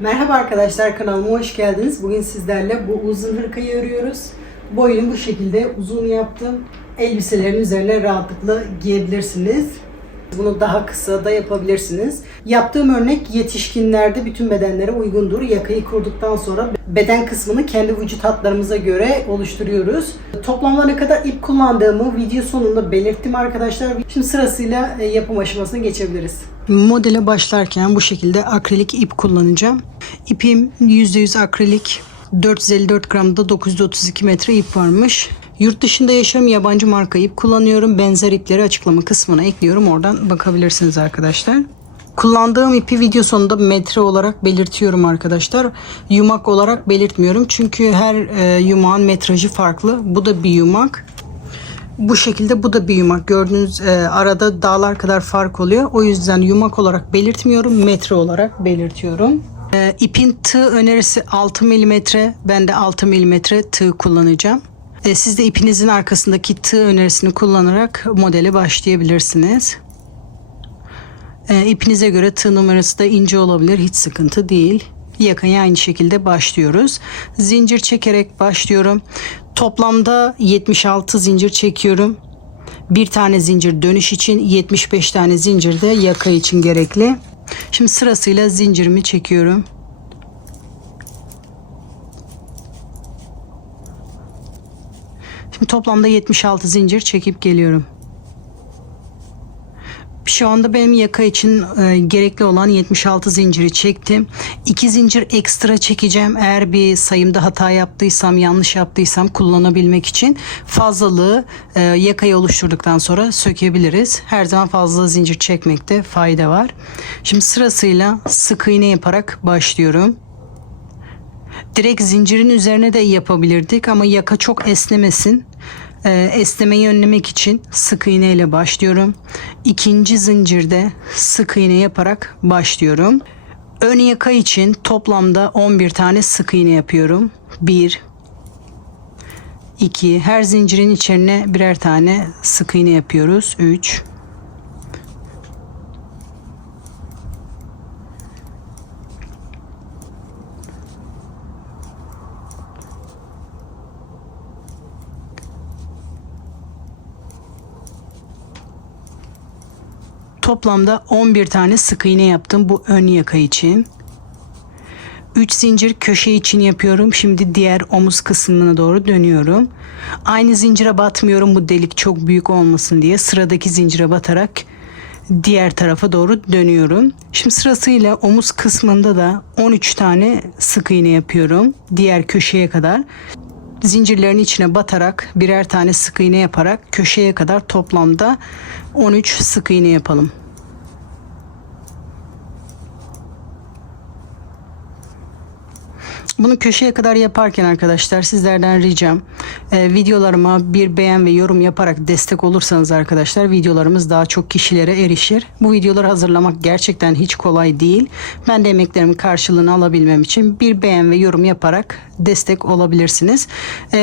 Merhaba arkadaşlar, kanalıma hoş geldiniz. Bugün sizlerle bu uzun hırkayı örüyoruz. Boyunu bu şekilde uzun yaptım. Elbiselerin üzerine rahatlıkla giyebilirsiniz. Bunu daha kısa da yapabilirsiniz. Yaptığım örnek yetişkinlerde bütün bedenlere uygundur. Yakayı kurduktan sonra beden kısmını kendi vücut hatlarımıza göre oluşturuyoruz. Toplamda ne kadar ip kullandığımı video sonunda belirttim arkadaşlar. Şimdi sırasıyla yapım aşamasına geçebiliriz. Modele başlarken bu şekilde akrilik ip kullanacağım. İpim %100 akrilik. 454 gramda 932 metre ip varmış. Yurt dışında yaşam yabancı marka ip kullanıyorum. Benzer ipleri açıklama kısmına ekliyorum. Oradan bakabilirsiniz arkadaşlar. Kullandığım ipi video sonunda metre olarak belirtiyorum arkadaşlar. Yumak olarak belirtmiyorum. Çünkü her yumağın metrajı farklı. Bu da bir yumak. Bu şekilde bu da bir yumak. Gördüğünüz arada dağlar kadar fark oluyor. O yüzden yumak olarak belirtmiyorum. Metre olarak belirtiyorum. İpin tığ önerisi 6 mm. Ben de 6 mm tığ kullanacağım. Siz de ipinizin arkasındaki tığ önerisini kullanarak modele başlayabilirsiniz. İpinize göre tığ numarası da ince olabilir. Hiç sıkıntı değil. Yakaya aynı şekilde başlıyoruz. Zincir çekerek başlıyorum. Toplamda 76 zincir çekiyorum. Bir tane zincir dönüş için, 75 tane zincir de yaka için gerekli. Şimdi sırasıyla zincirimi çekiyorum. Şimdi toplamda 76 zincir çekip geliyorum. Şu anda benim yaka için gerekli olan 76 zinciri çektim. 2 zincir ekstra çekeceğim. Eğer bir sayımda hata yaptıysam, yanlış yaptıysam kullanabilmek için fazlalığı yakayı oluşturduktan sonra sökebiliriz. Her zaman fazla zincir çekmekte fayda var. Şimdi sırasıyla sık iğne yaparak başlıyorum. Direkt zincirin üzerine de yapabilirdik ama yaka çok esnemesin. Esnemeyi önlemek için sık iğne ile başlıyorum. İkinci zincirde sık iğne yaparak başlıyorum. Ön yaka için toplamda 11 tane sık iğne yapıyorum. 1 2 her zincirin içine birer tane sık iğne yapıyoruz. 3 Toplamda 11 tane sık iğne yaptım bu ön yaka için. 3 zincir köşe için yapıyorum. Şimdi diğer omuz kısmına doğru dönüyorum. Aynı zincire batmıyorum bu delik çok büyük olmasın diye. Sıradaki zincire batarak diğer tarafa doğru dönüyorum. Şimdi sırasıyla omuz kısmında da 13 tane sık iğne yapıyorum. Diğer köşeye kadar. Zincirlerin içine batarak birer tane sık iğne yaparak köşeye kadar toplamda 13 sık iğne yapalım. Bunu köşeye kadar yaparken arkadaşlar sizlerden ricam videolarıma bir beğen ve yorum yaparak destek olursanız arkadaşlar videolarımız daha çok kişilere erişir. Bu videoları hazırlamak gerçekten hiç kolay değil. Ben de emeklerimin karşılığını alabilmem için bir beğen ve yorum yaparak destek olabilirsiniz.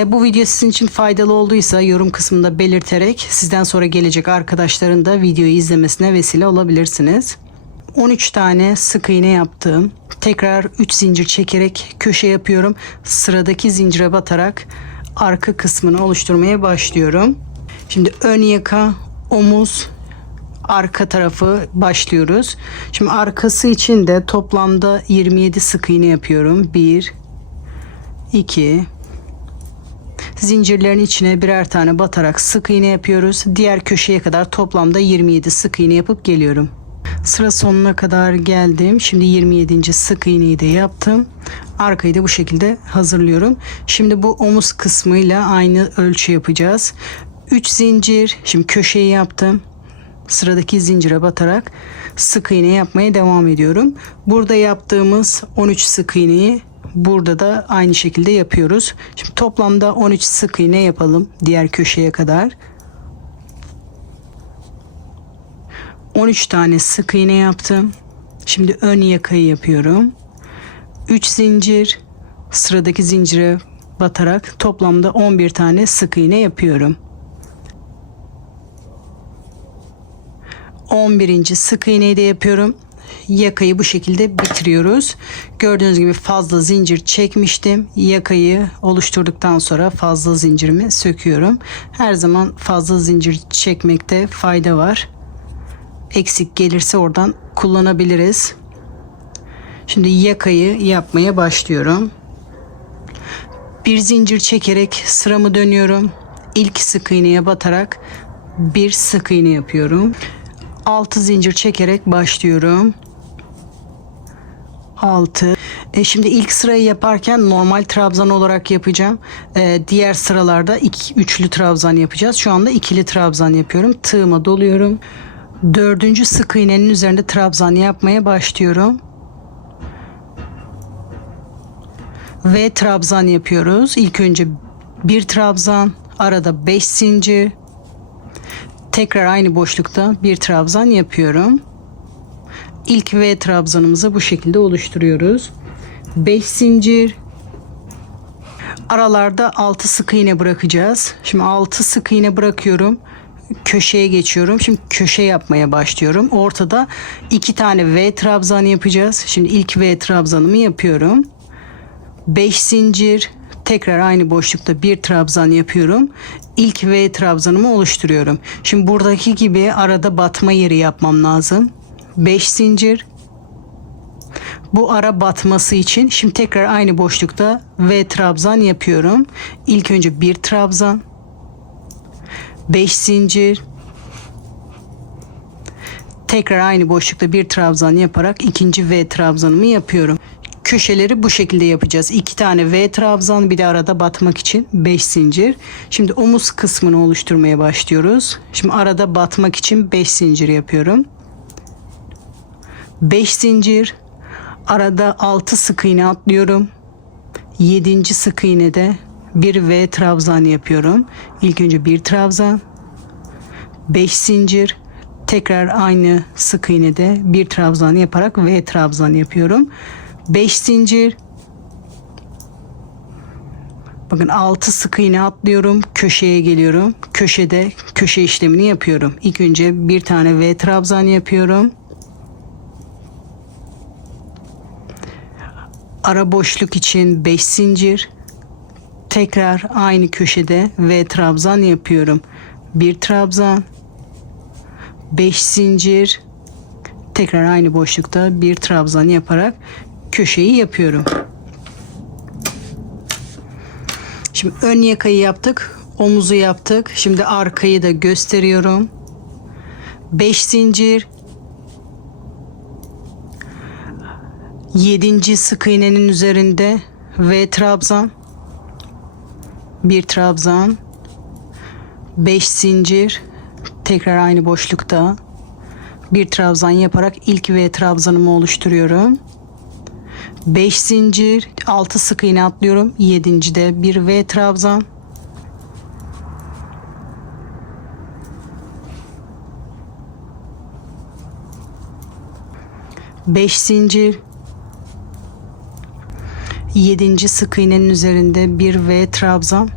Bu video sizin için faydalı olduysa yorum kısmında belirterek sizden sonra gelecek arkadaşların da videoyu izlemesine vesile olabilirsiniz. 13 tane sık iğne yaptım. Tekrar 3 zincir çekerek köşe yapıyorum. Sıradaki zincire batarak arka kısmını oluşturmaya başlıyorum. Şimdi ön yaka, omuz, arka tarafı başlıyoruz. Şimdi arkası için de toplamda 27 sık iğne yapıyorum. 1 2 zincirlerin içine birer tane batarak sık iğne yapıyoruz. Diğer köşeye kadar toplamda 27 sık iğne yapıp geliyorum. Sıra sonuna kadar geldim. Şimdi 27. sık iğneyi de yaptım. Arkayı da bu şekilde hazırlıyorum. Şimdi bu omuz kısmıyla aynı ölçü yapacağız. 3 zincir. Şimdi köşeyi yaptım. Sıradaki zincire batarak sık iğne yapmaya devam ediyorum. Burada yaptığımız 13 sık iğneyi burada da aynı şekilde yapıyoruz. Şimdi toplamda 13 sık iğne yapalım diğer köşeye kadar. 13 tane sık iğne yaptım. Şimdi ön yakayı yapıyorum. 3 zincir sıradaki zincire batarak toplamda 11 tane sık iğne yapıyorum. 11. sık iğneyi de yapıyorum. yakayı bu şekilde bitiriyoruz. Gördüğünüz gibi fazla zincir çekmiştim. Yakayı oluşturduktan sonra fazla zincirimi söküyorum. Her zaman fazla zincir çekmekte fayda var. Eksik gelirse oradan kullanabiliriz. Şimdi yakayı yapmaya başlıyorum. Bir zincir çekerek sıramı dönüyorum. İlk sık iğneye batarak bir sık iğne yapıyorum. 6 zincir çekerek başlıyorum. 6. Şimdi ilk sırayı yaparken normal trabzan olarak yapacağım. Diğer sıralarda üçlü trabzan yapacağız. Şu anda ikili trabzan yapıyorum. Tığıma doluyorum. 4. sık iğnenin üzerinde trabzan yapmaya başlıyorum. Ve trabzan yapıyoruz. İlk önce bir trabzan, arada 5 zincir. Tekrar aynı boşlukta bir trabzan yapıyorum. İlk V trabzanımızı bu şekilde oluşturuyoruz. 5 zincir. Aralarda 6 sık iğne bırakacağız. Şimdi 6 sık iğne bırakıyorum. Köşeye geçiyorum. Şimdi köşe yapmaya başlıyorum. Ortada 2 tane V trabzan yapacağız. Şimdi ilk V trabzanımı yapıyorum. 5 zincir. Tekrar aynı boşlukta bir trabzan yapıyorum. İlk V trabzanımı oluşturuyorum. Şimdi buradaki gibi arada batma yeri yapmam lazım. 5 zincir. Bu ara batması için şimdi tekrar aynı boşlukta V trabzan yapıyorum. İlk önce bir trabzan. 5 zincir. Tekrar aynı boşlukta bir trabzan yaparak ikinci V trabzanımı yapıyorum. Köşeleri bu şekilde yapacağız. 2 tane V trabzan, bir de arada batmak için 5 zincir. Şimdi omuz kısmını oluşturmaya başlıyoruz. Şimdi arada batmak için 5 zincir yapıyorum. 5 zincir. Arada 6 sık iğne atlıyorum. 7. sık iğnede bir V trabzan yapıyorum. İlk önce bir trabzan. 5 zincir. Tekrar aynı sık iğnede bir trabzan yaparak V trabzan yapıyorum. 5 zincir. Bakın 6 sık iğne atlıyorum. Köşeye geliyorum. Köşede köşe işlemini yapıyorum. İlk önce bir tane V trabzan yapıyorum. Ara boşluk için 5 zincir. Tekrar aynı köşede V trabzan yapıyorum. Bir trabzan. 5 zincir. Tekrar aynı boşlukta bir trabzan yaparak köşeyi yapıyorum. Şimdi ön yakayı yaptık, omuzu yaptık. Şimdi arkayı da gösteriyorum. 5 zincir. 7. sık iğnenin üzerinde V trabzan. Bir trabzan. 5 zincir. Tekrar aynı boşlukta bir trabzan yaparak ilk V trabzanımı oluşturuyorum. 5 zincir, 6 sık iğne atlıyorum. 7.'de bir V trabzan. Beş zincir. 7. sık iğnenin üzerinde bir V trabzan.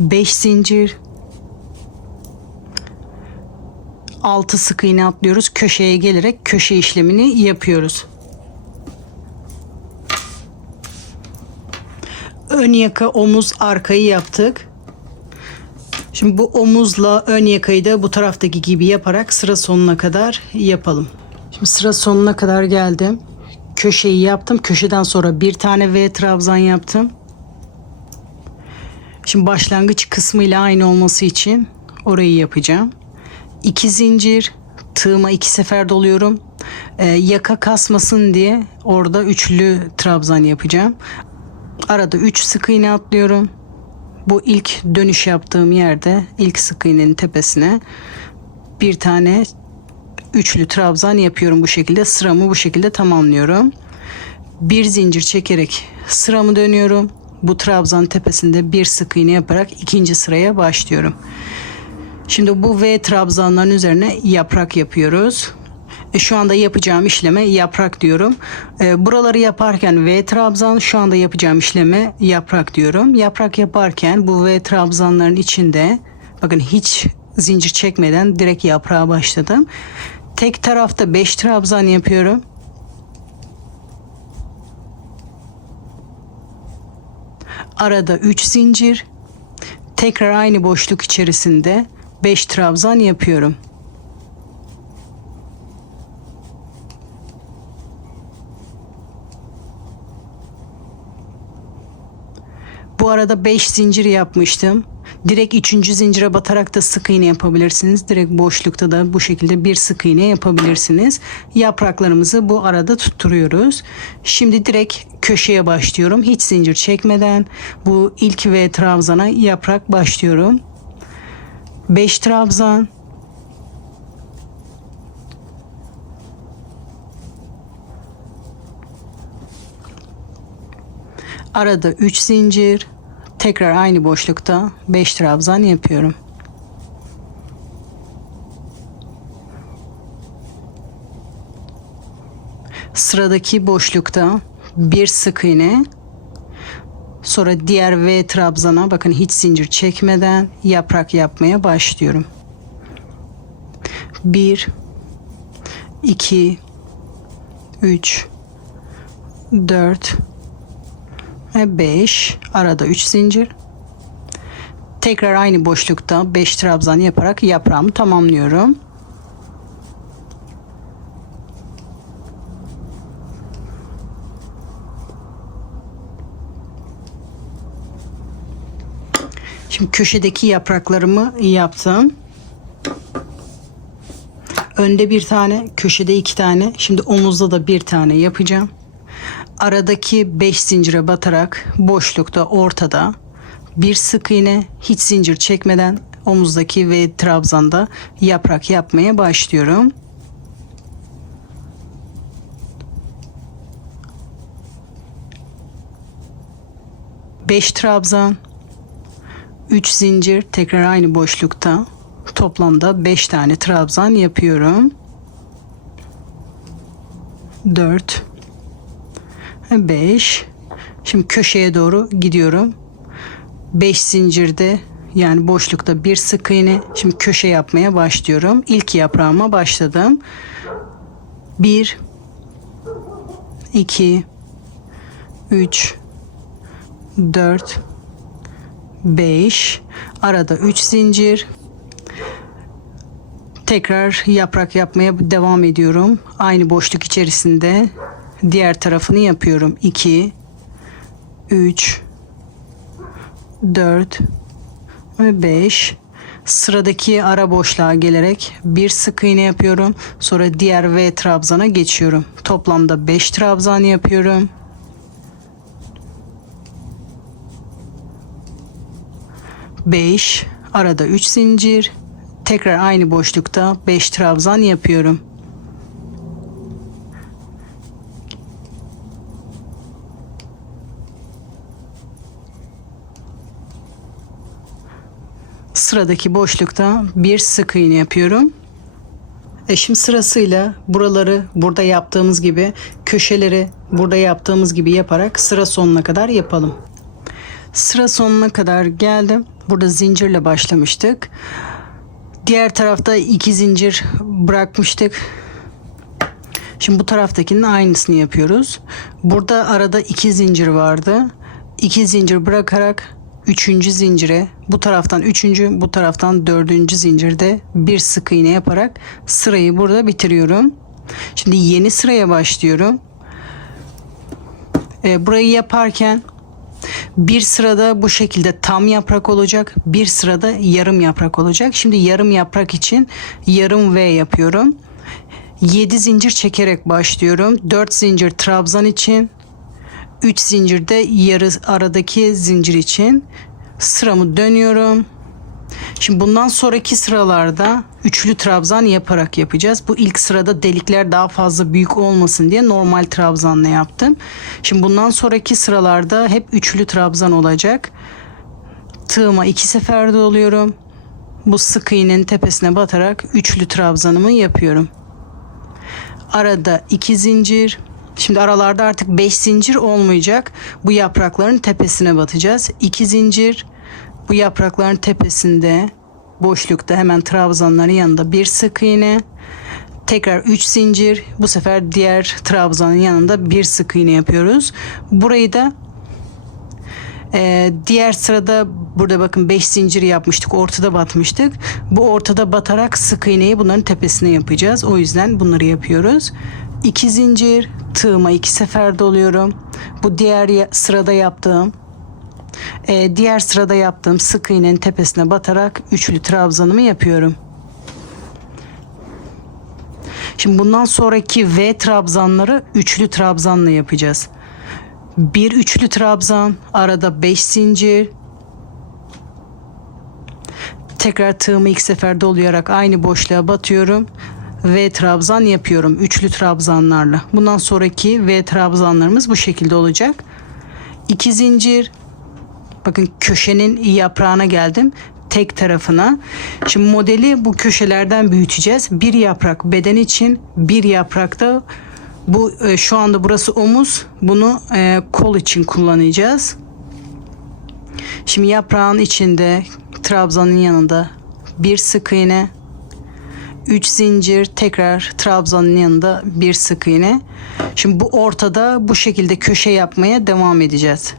5 zincir. 6 sık iğne atlıyoruz. Köşeye gelerek köşe işlemini yapıyoruz. Ön yaka, omuz, arkayı yaptık. Şimdi bu omuzla ön yakayı da bu taraftaki gibi yaparak sıra sonuna kadar yapalım. Şimdi sıra sonuna kadar geldim. Köşeyi yaptım. Köşeden sonra bir tane V trabzan yaptım. Şimdi başlangıç kısmıyla aynı olması için orayı yapacağım. 2 zincir, tığıma 2 sefer doluyorum. Yaka kasmasın diye orada üçlü trabzan yapacağım. Arada 3 sık iğne atlıyorum. Bu ilk dönüş yaptığım yerde ilk sık iğnenin tepesine bir tane üçlü trabzan yapıyorum bu şekilde. Sıramı bu şekilde tamamlıyorum. Bir zincir çekerek sıramı dönüyorum. Bu trabzan tepesinde bir sık iğne yaparak ikinci sıraya başlıyorum. Şimdi bu V trabzanların üzerine yaprak yapıyoruz. Şu anda yapacağım işleme yaprak diyorum. Buraları yaparken V trabzan, şu anda yapacağım işleme yaprak diyorum. Yaprak yaparken bu V trabzanların içinde bakın hiç zincir çekmeden direkt yaprağa başladım. Tek tarafta 5 trabzan yapıyorum. Arada 3 zincir. Tekrar aynı boşluk içerisinde 5 trabzan yapıyorum. Bu arada 5 zincir yapmıştım. Direkt 3. zincire batarak da sık iğne yapabilirsiniz. Direkt boşlukta da bu şekilde bir sık iğne yapabilirsiniz. Yapraklarımızı bu arada tutturuyoruz. Şimdi direkt köşeye başlıyorum. Hiç zincir çekmeden bu ilk V trabzana yaprak başlıyorum. 5 trabzan. Arada 3 zincir. Tekrar aynı boşlukta 5 trabzan yapıyorum. Sıradaki boşlukta bir sık iğne. Sonra diğer V trabzana bakın hiç zincir çekmeden yaprak yapmaya başlıyorum. 1 2 3 4 ve 5, arada 3 zincir. Tekrar aynı boşlukta 5 trabzan yaparak yaprağımı tamamlıyorum. Şimdi köşedeki yapraklarımı yaptım. Önde bir tane, köşede 2 tane. Şimdi omuzda da bir tane yapacağım. Aradaki 5 zincire batarak boşlukta ortada bir sık iğne, hiç zincir çekmeden omuzdaki ve trabzanda yaprak yapmaya başlıyorum. Beş trabzan, 3 zincir, tekrar aynı boşlukta toplamda 5 tane trabzan yapıyorum. 4 5. Şimdi köşeye doğru gidiyorum. 5 zincirde yani boşlukta bir sık iğne. Şimdi köşe yapmaya başlıyorum. İlk yaprağıma başladım. 1 2 3 4 5, arada 3 zincir. Tekrar yaprak yapmaya devam ediyorum. Aynı boşluk içerisinde diğer tarafını yapıyorum. 2 3 4 ve 5. Sıradaki ara boşluğa gelerek bir sık iğne yapıyorum. Sonra diğer V trabzana geçiyorum. Toplamda 5 trabzan yapıyorum. 5, arada 3 zincir. Tekrar aynı boşlukta 5 trabzan yapıyorum. Sıradaki boşlukta bir sık iğne yapıyorum. Şimdi sırasıyla buraları burada yaptığımız gibi, köşeleri burada yaptığımız gibi yaparak sıra sonuna kadar yapalım. Sıra sonuna kadar geldim. Burada zincirle başlamıştık. Diğer tarafta 2 zincir bırakmıştık. Şimdi bu taraftakinin aynısını yapıyoruz. Burada arada 2 zincir vardı. 2 zincir bırakarak 3. zincire, bu taraftan 3. bu taraftan 4. zincirde bir sık iğne yaparak sırayı burada bitiriyorum. Şimdi yeni sıraya başlıyorum. Burayı yaparken bir sırada bu şekilde tam yaprak olacak, bir sırada yarım yaprak olacak. Şimdi yarım yaprak için yarım V yapıyorum. 7 zincir çekerek başlıyorum. 4 zincir trabzan için, 3 zincir de yarı aradaki zincir için sıramı dönüyorum. Şimdi bundan sonraki sıralarda üçlü trabzan yaparak yapacağız. Bu ilk sırada delikler daha fazla büyük olmasın diye normal trabzanla yaptım. Şimdi bundan sonraki sıralarda hep üçlü trabzan olacak. Tığıma 2 sefer doluyorum. Bu sık iğnenin tepesine batarak üçlü trabzanımı yapıyorum. Arada 2 zincir. Şimdi aralarda artık 5 zincir olmayacak. Bu yaprakların tepesine batacağız. 2 zincir. Bu yaprakların tepesinde boşlukta hemen trabzanların yanında bir sık iğne. Tekrar 3 zincir. Bu sefer diğer trabzanın yanında bir sık iğne yapıyoruz. Burayı da diğer sırada burada bakın 5 zincir yapmıştık. Ortada batmıştık. Bu ortada batarak sık iğneyi bunların tepesine yapacağız. O yüzden bunları yapıyoruz. 2 zincir, tığıma 2 sefer doluyorum. Bu diğer sırada yaptığım sık iğnenin tepesine batarak üçlü trabzanımı yapıyorum. Şimdi bundan sonraki V trabzanları üçlü trabzanla yapacağız. Bir üçlü trabzan, arada 5 zincir. Tekrar tığımı 2 sefer dolayarak aynı boşluğa batıyorum. V trabzan yapıyorum üçlü trabzanlarla. Bundan sonraki V trabzanlarımız bu şekilde olacak. 2 zincir. Bakın köşenin yaprağına geldim. Tek tarafına. Şimdi modeli bu köşelerden büyüteceğiz. Bir yaprak beden için, bir yaprakta bu şu anda burası omuz. Bunu kol için kullanacağız. Şimdi yaprağın içinde trabzanın yanında bir sık iğne, 3 zincir, tekrar trabzanın yanında bir sık iğne. Şimdi bu ortada bu şekilde köşe yapmaya devam edeceğiz.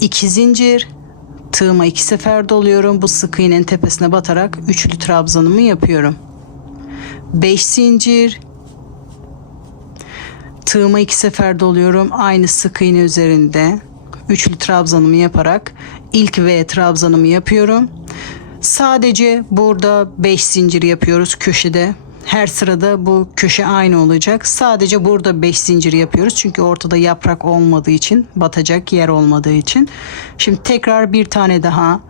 2 zincir, tığıma 2 sefer doluyorum. Bu sık iğnenin tepesine batarak üçlü trabzanımı yapıyorum. 5 zincir, tığıma 2 sefer doluyorum. Aynı sık iğne üzerinde üçlü trabzanımı yaparak ilk V trabzanımı yapıyorum. Sadece burada 5 zincir yapıyoruz köşede. Her sırada bu köşe aynı olacak. Sadece burada 5 zincir yapıyoruz. Çünkü ortada yaprak olmadığı için, batacak yer olmadığı için. Şimdi tekrar bir tane daha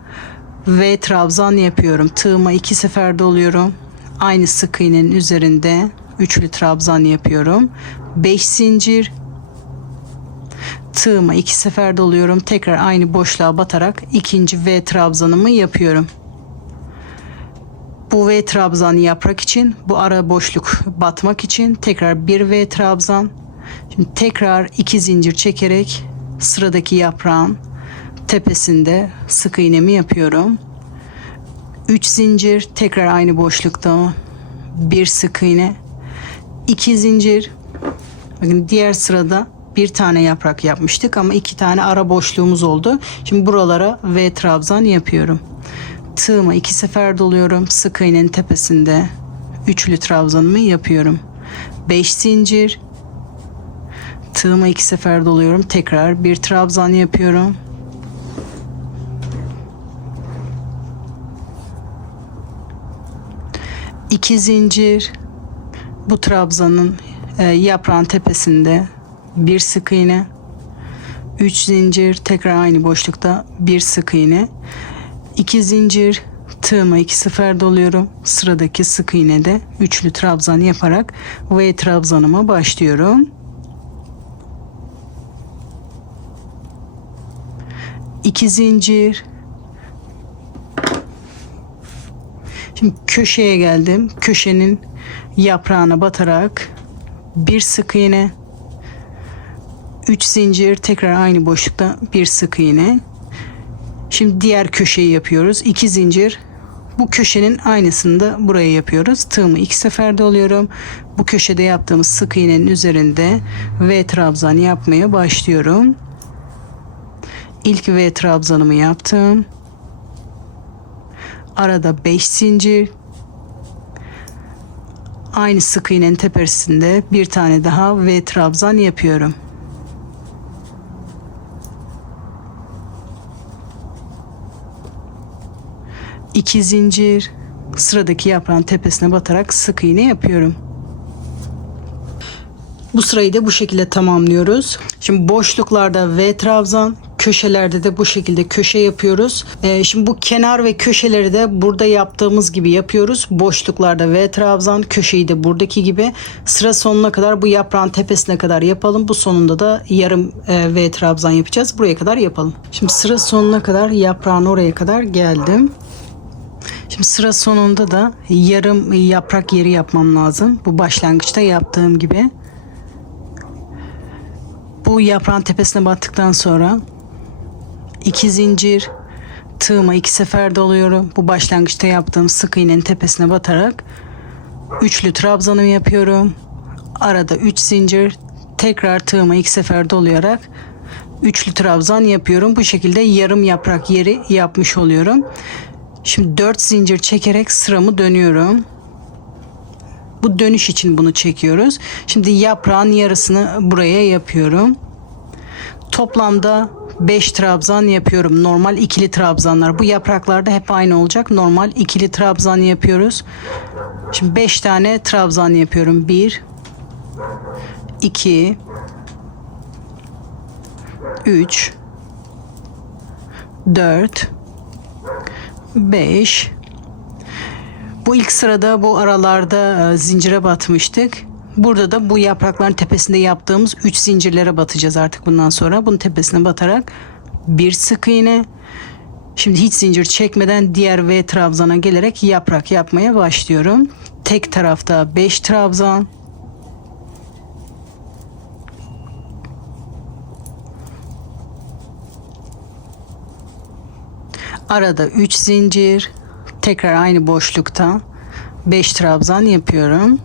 V trabzan yapıyorum. Tığıma 2 sefer doluyorum. Aynı sık iğnenin üzerinde üçlü trabzan yapıyorum. 5 zincir. Tığıma 2 sefer doluyorum. Tekrar aynı boşluğa batarak ikinci V trabzanımı yapıyorum. Bu V trabzan yaprak için, bu ara boşluk batmak için tekrar bir V trabzan. Şimdi tekrar 2 zincir çekerek sıradaki yaprağın tepesinde sık iğnemi yapıyorum. 3 zincir, tekrar aynı boşlukta bir sık iğne, 2 zincir. Bakın diğer sırada bir tane yaprak yapmıştık ama 2 tane ara boşluğumuz oldu. Şimdi buralara V trabzan yapıyorum. Tığıma 2 sefer doluyorum. Sık iğnenin tepesinde üçlü trabzanımı yapıyorum. 5 zincir. Tığıma 2 sefer doluyorum. Tekrar bir trabzan yapıyorum. İki zincir. Bu trabzanın yaprağın tepesinde bir sık iğne. 3 zincir. Tekrar aynı boşlukta bir sık iğne. 2 zincir, tığıma 2 sefer doluyorum. Sıradaki sık iğnede üçlü trabzan yaparak V trabzanıma başlıyorum. 2 zincir. Şimdi köşeye geldim. Köşenin yaprağına batarak bir sık iğne, 3 zincir, tekrar aynı boşlukta bir sık iğne. Şimdi diğer köşeyi yapıyoruz. 2 zincir. Bu köşenin aynısını da buraya yapıyoruz. Tığımı 2 sefer doluyorum. Bu köşede yaptığımız sık iğnenin üzerinde V trabzan yapmaya başlıyorum. İlk V trabzanımı yaptım. Arada 5 zincir. Aynı sık iğnenin tepesinde bir tane daha V trabzan yapıyorum. 2 zincir, sıradaki yaprağın tepesine batarak sık iğne yapıyorum. Bu sırayı da bu şekilde tamamlıyoruz. Şimdi boşluklarda V trabzan, köşelerde de bu şekilde köşe yapıyoruz. Şimdi bu kenar ve köşeleri de burada yaptığımız gibi yapıyoruz. Boşluklarda V trabzan, köşeyi de buradaki gibi sıra sonuna kadar bu yaprağın tepesine kadar yapalım. Bu sonunda da yarım V trabzan yapacağız. Buraya kadar yapalım. Şimdi sıra sonuna kadar yaprağın oraya kadar geldim. Şimdi sıra sonunda da yarım yaprak yeri yapmam lazım. Bu başlangıçta yaptığım gibi. Bu yaprağın tepesine battıktan sonra 2 zincir, tığıma 2 sefer doluyorum. Bu başlangıçta yaptığım sık iğnenin tepesine batarak üçlü trabzanımı yapıyorum. Arada 3 zincir, tekrar tığıma 2 sefer dolayarak üçlü trabzan yapıyorum. Bu şekilde yarım yaprak yeri yapmış oluyorum. Şimdi 4 zincir çekerek sıramı dönüyorum. Bu dönüş için bunu çekiyoruz. Şimdi yaprağın yarısını buraya yapıyorum. Toplamda 5 trabzan yapıyorum. Normal ikili trabzanlar. Bu yapraklarda hep aynı olacak. Normal ikili trabzan yapıyoruz. Şimdi 5 tane trabzan yapıyorum. 1 2 3 4 5. Bu ilk sırada bu aralarda zincire batmıştık. Burada da bu yaprakların tepesinde yaptığımız 3 zincirlere batacağız artık bundan sonra. Bunun tepesine batarak bir sık iğne. Şimdi hiç zincir çekmeden diğer V trabzana gelerek yaprak yapmaya başlıyorum. Tek tarafta 5 trabzan. Arada 3 zincir. Tekrar aynı boşlukta 5 trabzan yapıyorum.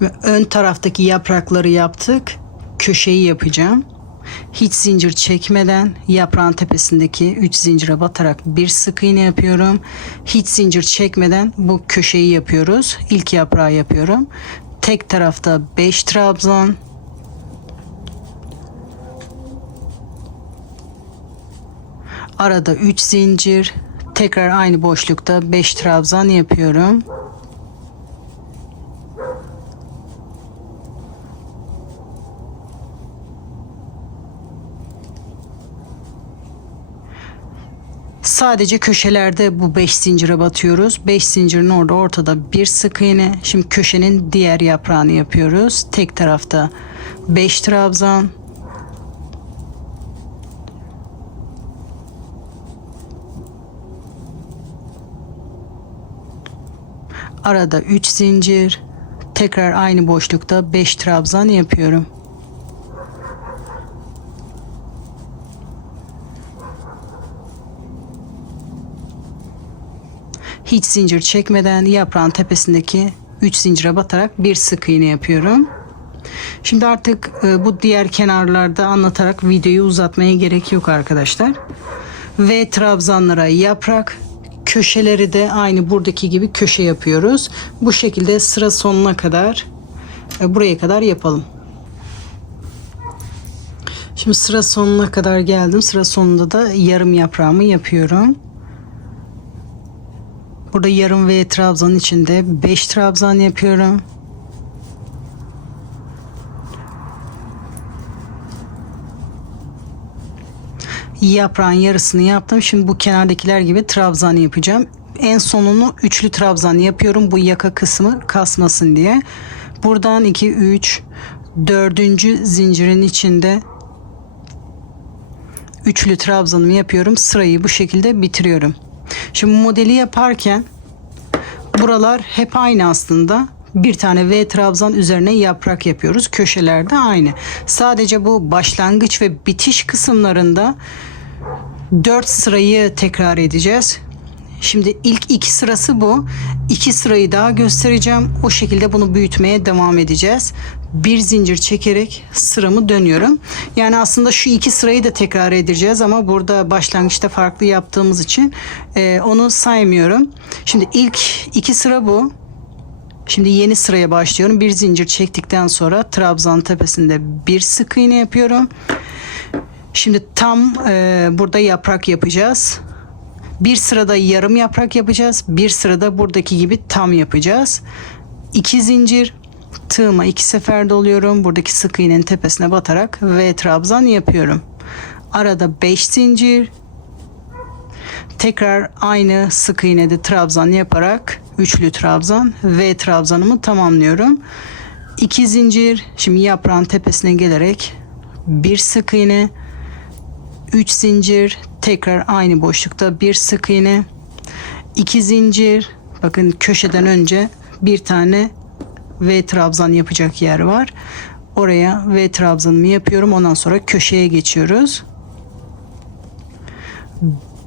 Ve ön taraftaki yaprakları yaptık. Köşeyi yapacağım. Hiç zincir çekmeden yaprağın tepesindeki 3 zincire batarak bir sık iğne yapıyorum. Hiç zincir çekmeden bu köşeyi yapıyoruz. İlk yaprağı yapıyorum. Tek tarafta 5 trabzan. Arada 3 zincir. Tekrar aynı boşlukta 5 trabzan yapıyorum. Sadece köşelerde bu 5 zincire batıyoruz. 5 zincirin ortada bir sık iğne. Şimdi köşenin diğer yaprağını yapıyoruz. Tek tarafta 5 trabzan. Arada 3 zincir. Tekrar aynı boşlukta 5 trabzan yapıyorum. Hiç zincir çekmeden yaprağın tepesindeki 3 zincire batarak bir sık iğne yapıyorum. Şimdi artık bu diğer kenarlarda anlatarak videoyu uzatmaya gerek yok arkadaşlar. Ve trabzanlara yaprak, köşeleri de aynı buradaki gibi köşe yapıyoruz. Bu şekilde sıra sonuna kadar buraya kadar yapalım. Şimdi sıra sonuna kadar geldim. Sıra sonunda da yarım yaprağımı yapıyorum. Burada yarım V trabzanın içinde 5 trabzan yapıyorum. Yaprağın yarısını yaptım. Şimdi bu kenardakiler gibi trabzan yapacağım. En sonunu üçlü trabzan yapıyorum. Bu yaka kısmı kasmasın diye. Buradan 2, 3, 4. zincirin içinde üçlü trabzanımı yapıyorum. Sırayı bu şekilde bitiriyorum. Şimdi modeli yaparken buralar hep aynı aslında. Bir tane V trabzan üzerine yaprak yapıyoruz. Köşelerde aynı. Sadece bu başlangıç ve bitiş kısımlarında 4 sırayı tekrar edeceğiz. Şimdi ilk 2 sırası bu. 2 sırayı daha göstereceğim. O şekilde bunu büyütmeye devam edeceğiz. Bir zincir çekerek sıramı dönüyorum. Yani aslında şu 2 sırayı da tekrar edeceğiz ama burada başlangıçta farklı yaptığımız için onu saymıyorum. Şimdi ilk 2 sıra bu. Şimdi yeni sıraya başlıyorum. Bir zincir çektikten sonra trabzan tepesinde bir sık iğne yapıyorum. Şimdi tam burada yaprak yapacağız. Bir sırada yarım yaprak yapacağız. Bir sırada buradaki gibi tam yapacağız. 2 zincir, tığıma 2 sefer doluyorum. Buradaki sık iğnenin tepesine batarak V trabzan yapıyorum. Arada 5 zincir. Tekrar aynı sık iğnede trabzan yaparak üçlü trabzan V trabzanımı tamamlıyorum. 2 zincir. Şimdi yaprağın tepesine gelerek bir sık iğne, 3 zincir, tekrar aynı boşlukta bir sık iğne, 2 zincir. Bakın köşeden önce bir tane V trabzan yapacak yer var. Oraya V trabzanımı yapıyorum. Ondan sonra köşeye geçiyoruz.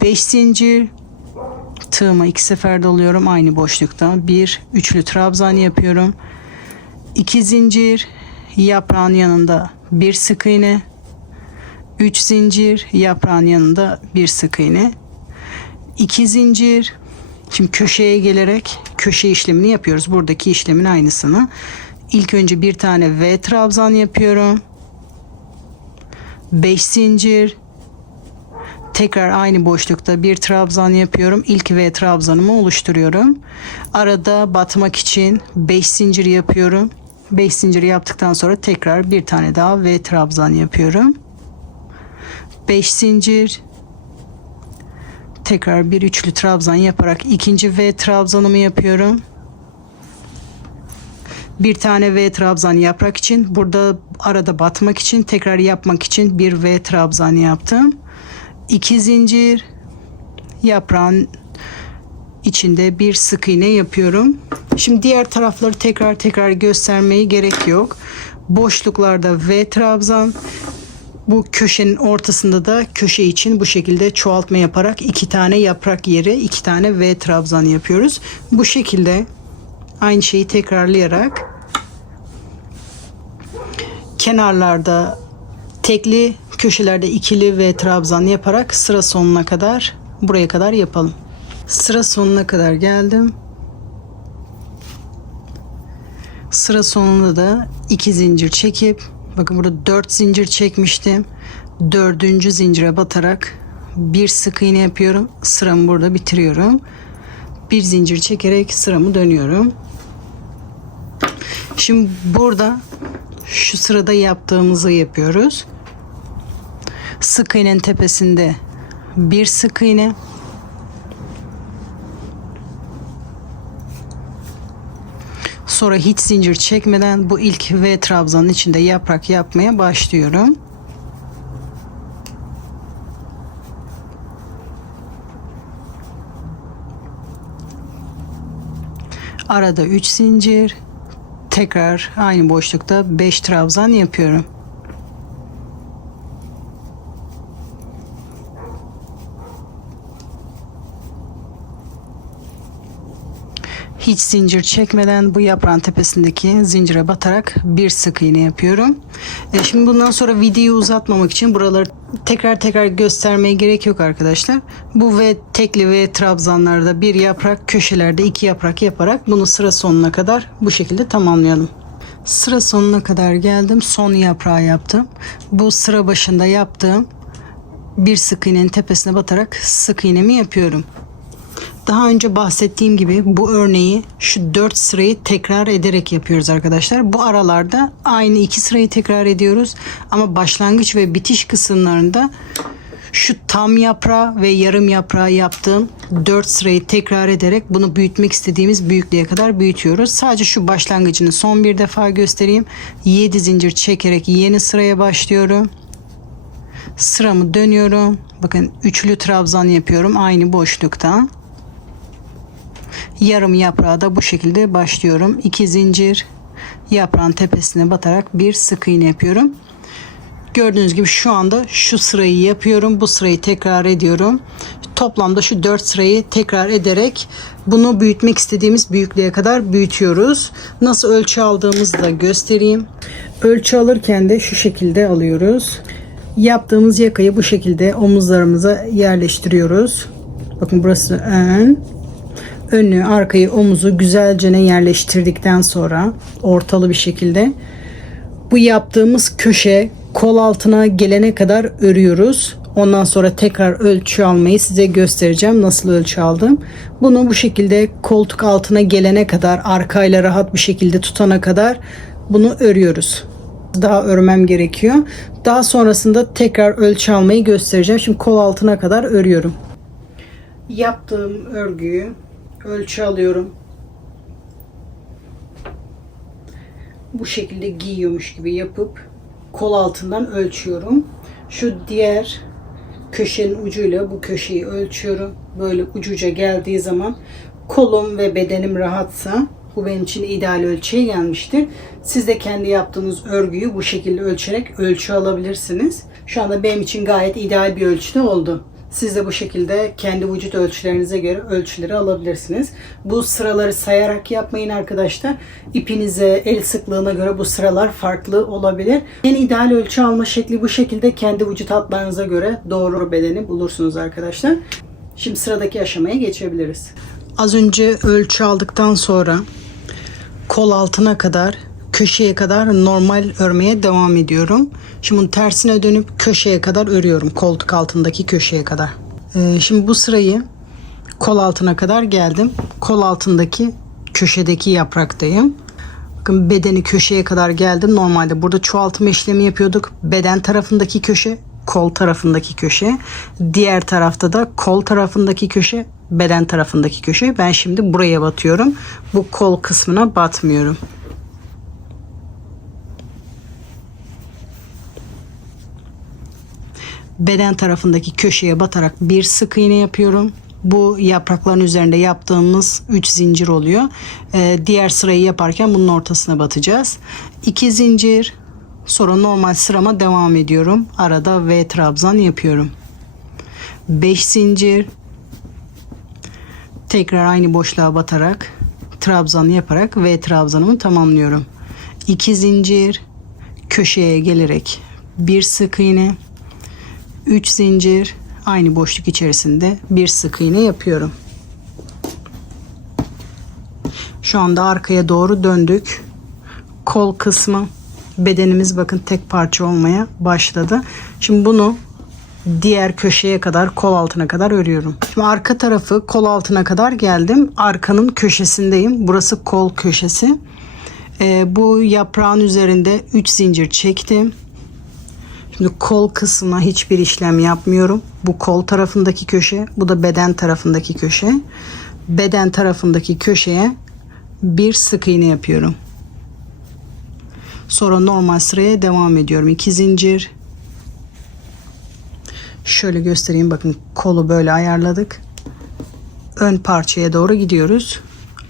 5 zincir. Tığıma 2 sefer doluyorum aynı boşlukta. Bir üçlü trabzan yapıyorum. 2 zincir, yaprağın yanında bir sık iğne, 3 zincir, yaprağın yanında bir sık iğne, 2 zincir. Şimdi köşeye gelerek köşe işlemini yapıyoruz. Buradaki işlemin aynısını. İlk önce bir tane V trabzan yapıyorum. 5 zincir. Tekrar aynı boşlukta bir trabzan yapıyorum. İlk V trabzanımı oluşturuyorum. Arada batmak için 5 zincir yapıyorum. 5 zincir yaptıktan sonra tekrar bir tane daha V trabzan yapıyorum. 5 zincir. Tekrar bir üçlü trabzan yaparak ikinci V trabzanımı yapıyorum. Bir tane V trabzan yaprak için, burada arada batmak için, tekrar yapmak için bir V trabzan yaptım. 2 zincir, yaprağın içinde bir sık iğne yapıyorum. Şimdi diğer tarafları tekrar göstermeye gerek yok. Boşluklarda V trabzan, bu köşenin ortasında da köşe için bu şekilde çoğaltma yaparak 2 tane yaprak yeri 2 tane V trabzan yapıyoruz. Bu şekilde aynı şeyi tekrarlayarak kenarlarda tekli, köşelerde ikili V trabzan yaparak sıra sonuna kadar, buraya kadar yapalım. Sıra sonuna kadar geldim. Sıra sonunda da 2 zincir çekip, bakın burada 4 zincir çekmiştim. 4. zincire batarak bir sık iğne yapıyorum. Sıramı burada bitiriyorum. Bir zincir çekerek sıramı dönüyorum. Şimdi burada şu sırada yaptığımızı yapıyoruz. Sık iğnenin tepesinde bir sık iğne, sonra hiç zincir çekmeden bu ilk V trabzanın içinde yaprak yapmaya başlıyorum. Arada 3 zincir, tekrar aynı boşlukta 5 trabzan yapıyorum. Hiç zincir çekmeden bu yaprağın tepesindeki zincire batarak bir sık iğne yapıyorum. Şimdi bundan sonra videoyu uzatmamak için buraları tekrar göstermeye gerek yok arkadaşlar. Bu ve tekli ve trabzanlarda bir yaprak, köşelerde 2 yaprak yaparak bunu sıra sonuna kadar bu şekilde tamamlayalım. Sıra sonuna kadar geldim. Son yaprağı yaptım. Bu sıra başında yaptığım bir sık iğnenin tepesine batarak sık iğnemi yapıyorum. Daha önce bahsettiğim gibi bu örneği şu 4 sırayı tekrar ederek yapıyoruz arkadaşlar. Bu aralarda aynı 2 sırayı tekrar ediyoruz. Ama başlangıç ve bitiş kısımlarında şu tam yaprağı ve yarım yaprağı yaptığım 4 sırayı tekrar ederek bunu büyütmek istediğimiz büyüklüğe kadar büyütüyoruz. Sadece şu başlangıcını son bir defa göstereyim. 7 zincir çekerek yeni sıraya başlıyorum. Sıramı dönüyorum. Bakın üçlü trabzan yapıyorum aynı boşlukta. Yarım yaprağı da bu şekilde başlıyorum. 2 zincir, yaprağın tepesine batarak bir sık iğne yapıyorum. Gördüğünüz gibi şu anda şu sırayı yapıyorum. Bu sırayı tekrar ediyorum. Toplamda şu 4 sırayı tekrar ederek bunu büyütmek istediğimiz büyüklüğe kadar büyütüyoruz. Nasıl ölçü aldığımızı da göstereyim. Ölçü alırken de şu şekilde alıyoruz. Yaptığımız yakayı bu şekilde omuzlarımıza yerleştiriyoruz. Bakın burası ön. Önü, arkayı, omuzu güzelce yerleştirdikten sonra ortalı bir şekilde bu yaptığımız köşe kol altına gelene kadar örüyoruz. Ondan sonra tekrar ölçü almayı size göstereceğim. Nasıl ölçü aldım. Bunu bu şekilde koltuk altına gelene kadar, arkayla rahat bir şekilde tutana kadar bunu örüyoruz. Daha örmem gerekiyor. Daha sonrasında tekrar ölçü almayı göstereceğim. Şimdi kol altına kadar örüyorum. Yaptığım örgüyü ölçü alıyorum. bu şekilde giyiyormuş gibi yapıp kol altından ölçüyorum. Şu diğer köşenin ucuyla bu köşeyi ölçüyorum. Böyle ucuca geldiği zaman kolum ve bedenim rahatsa bu benim için ideal ölçüye gelmiştir. Siz de kendi yaptığınız örgüyü bu şekilde ölçerek ölçü alabilirsiniz. Şu anda benim için gayet ideal bir ölçüde oldu. Siz de bu şekilde kendi vücut ölçülerinize göre ölçüleri alabilirsiniz. Bu sıraları sayarak yapmayın arkadaşlar. İpinize, el sıklığına göre bu sıralar farklı olabilir. En ideal ölçü alma şekli bu şekilde. Kendi vücut hatlarınıza göre doğru bedeni bulursunuz arkadaşlar. Şimdi sıradaki aşamaya geçebiliriz. Az önce ölçü aldıktan sonra kol altına kadar, köşeye kadar normal örmeye devam ediyorum. Şimdi bunu tersine dönüp köşeye kadar örüyorum. Koltuk altındaki köşeye kadar. Şimdi bu sırayı kol altına kadar geldim. Kol altındaki köşedeki yapraktayım. Bakın bedeni köşeye kadar geldim. Normalde burada çoğaltma işlemi yapıyorduk. Beden tarafındaki köşe, kol tarafındaki köşe. Diğer tarafta da kol tarafındaki köşe, beden tarafındaki köşe. Ben şimdi buraya batıyorum. Bu kol kısmına batmıyorum. Beden tarafındaki köşeye batarak bir sık iğne yapıyorum. Bu yaprakların üzerinde yaptığımız 3 zincir oluyor. Diğer sırayı yaparken bunun ortasına batacağız. 2 zincir. Sonra normal sırama devam ediyorum. Arada V trabzan yapıyorum. 5 zincir. Tekrar aynı boşluğa batarak trabzan yaparak V trabzanımı tamamlıyorum. 2 zincir. Köşeye gelerek bir sık iğne. 3 zincir, aynı boşluk içerisinde bir sık iğne yapıyorum. Şu anda arkaya doğru döndük. Kol kısmı, bedenimiz bakın tek parça olmaya başladı. Şimdi bunu diğer köşeye kadar, kol altına kadar örüyorum. Şimdi arka tarafı kol altına kadar geldim. Arkanın köşesindeyim. Burası kol köşesi. Bu yaprağın üzerinde 3 zincir çektim. Şimdi kol kısmına hiçbir işlem yapmıyorum. Bu kol tarafındaki köşe, bu da beden tarafındaki köşe. Beden tarafındaki köşeye bir sık iğne yapıyorum. Sonra normal sıraya devam ediyorum. 2 zincir. Şöyle göstereyim, bakın kolu böyle ayarladık. Ön parçaya doğru gidiyoruz.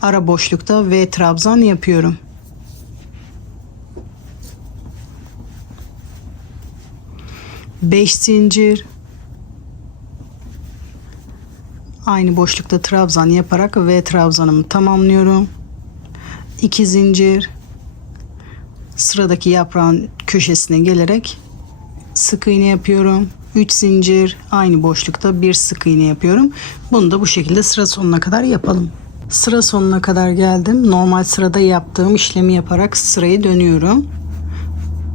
Ara boşlukta V trabzan yapıyorum. 5 zincir, aynı boşlukta trabzan yaparak V trabzanımı tamamlıyorum. 2 zincir, sıradaki yaprağın köşesine gelerek sık iğne yapıyorum. 3 zincir, aynı boşlukta bir sık iğne yapıyorum. Bunu da bu şekilde sıra sonuna kadar yapalım. Sıra sonuna kadar geldim. Normal sırada yaptığım işlemi yaparak sırayı dönüyorum.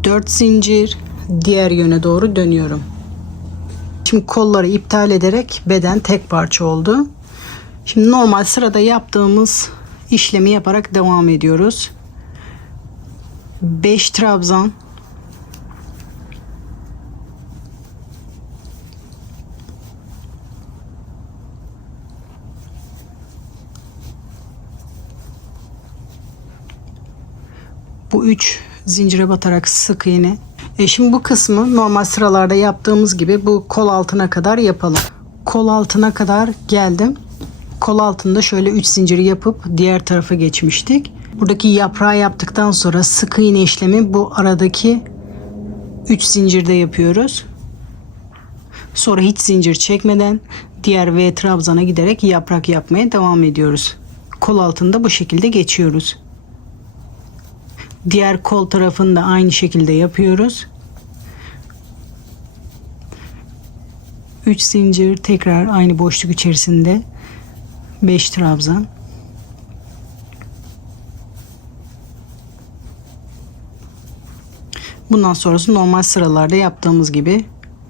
4 zincir, diğer yöne doğru dönüyorum. Şimdi kolları iptal ederek beden tek parça oldu. Şimdi normal sırada yaptığımız işlemi yaparak devam ediyoruz. 5 trabzan, bu 3 zincire batarak sık iğne. Şimdi bu kısmı normal sıralarda yaptığımız gibi bu kol altına kadar yapalım. Kol altına kadar geldim. Kol altında şöyle 3 zinciri yapıp diğer tarafa geçmiştik. Buradaki yaprağı yaptıktan sonra sık iğne işlemi bu aradaki 3 zincirde yapıyoruz. Sonra hiç zincir çekmeden diğer V trabzana giderek yaprak yapmaya devam ediyoruz. Kol altında bu şekilde geçiyoruz. Diğer kol tarafını da aynı şekilde yapıyoruz. 3 zincir, tekrar aynı boşluk içerisinde 5 trabzan. Bundan sonrası normal sıralarda yaptığımız gibi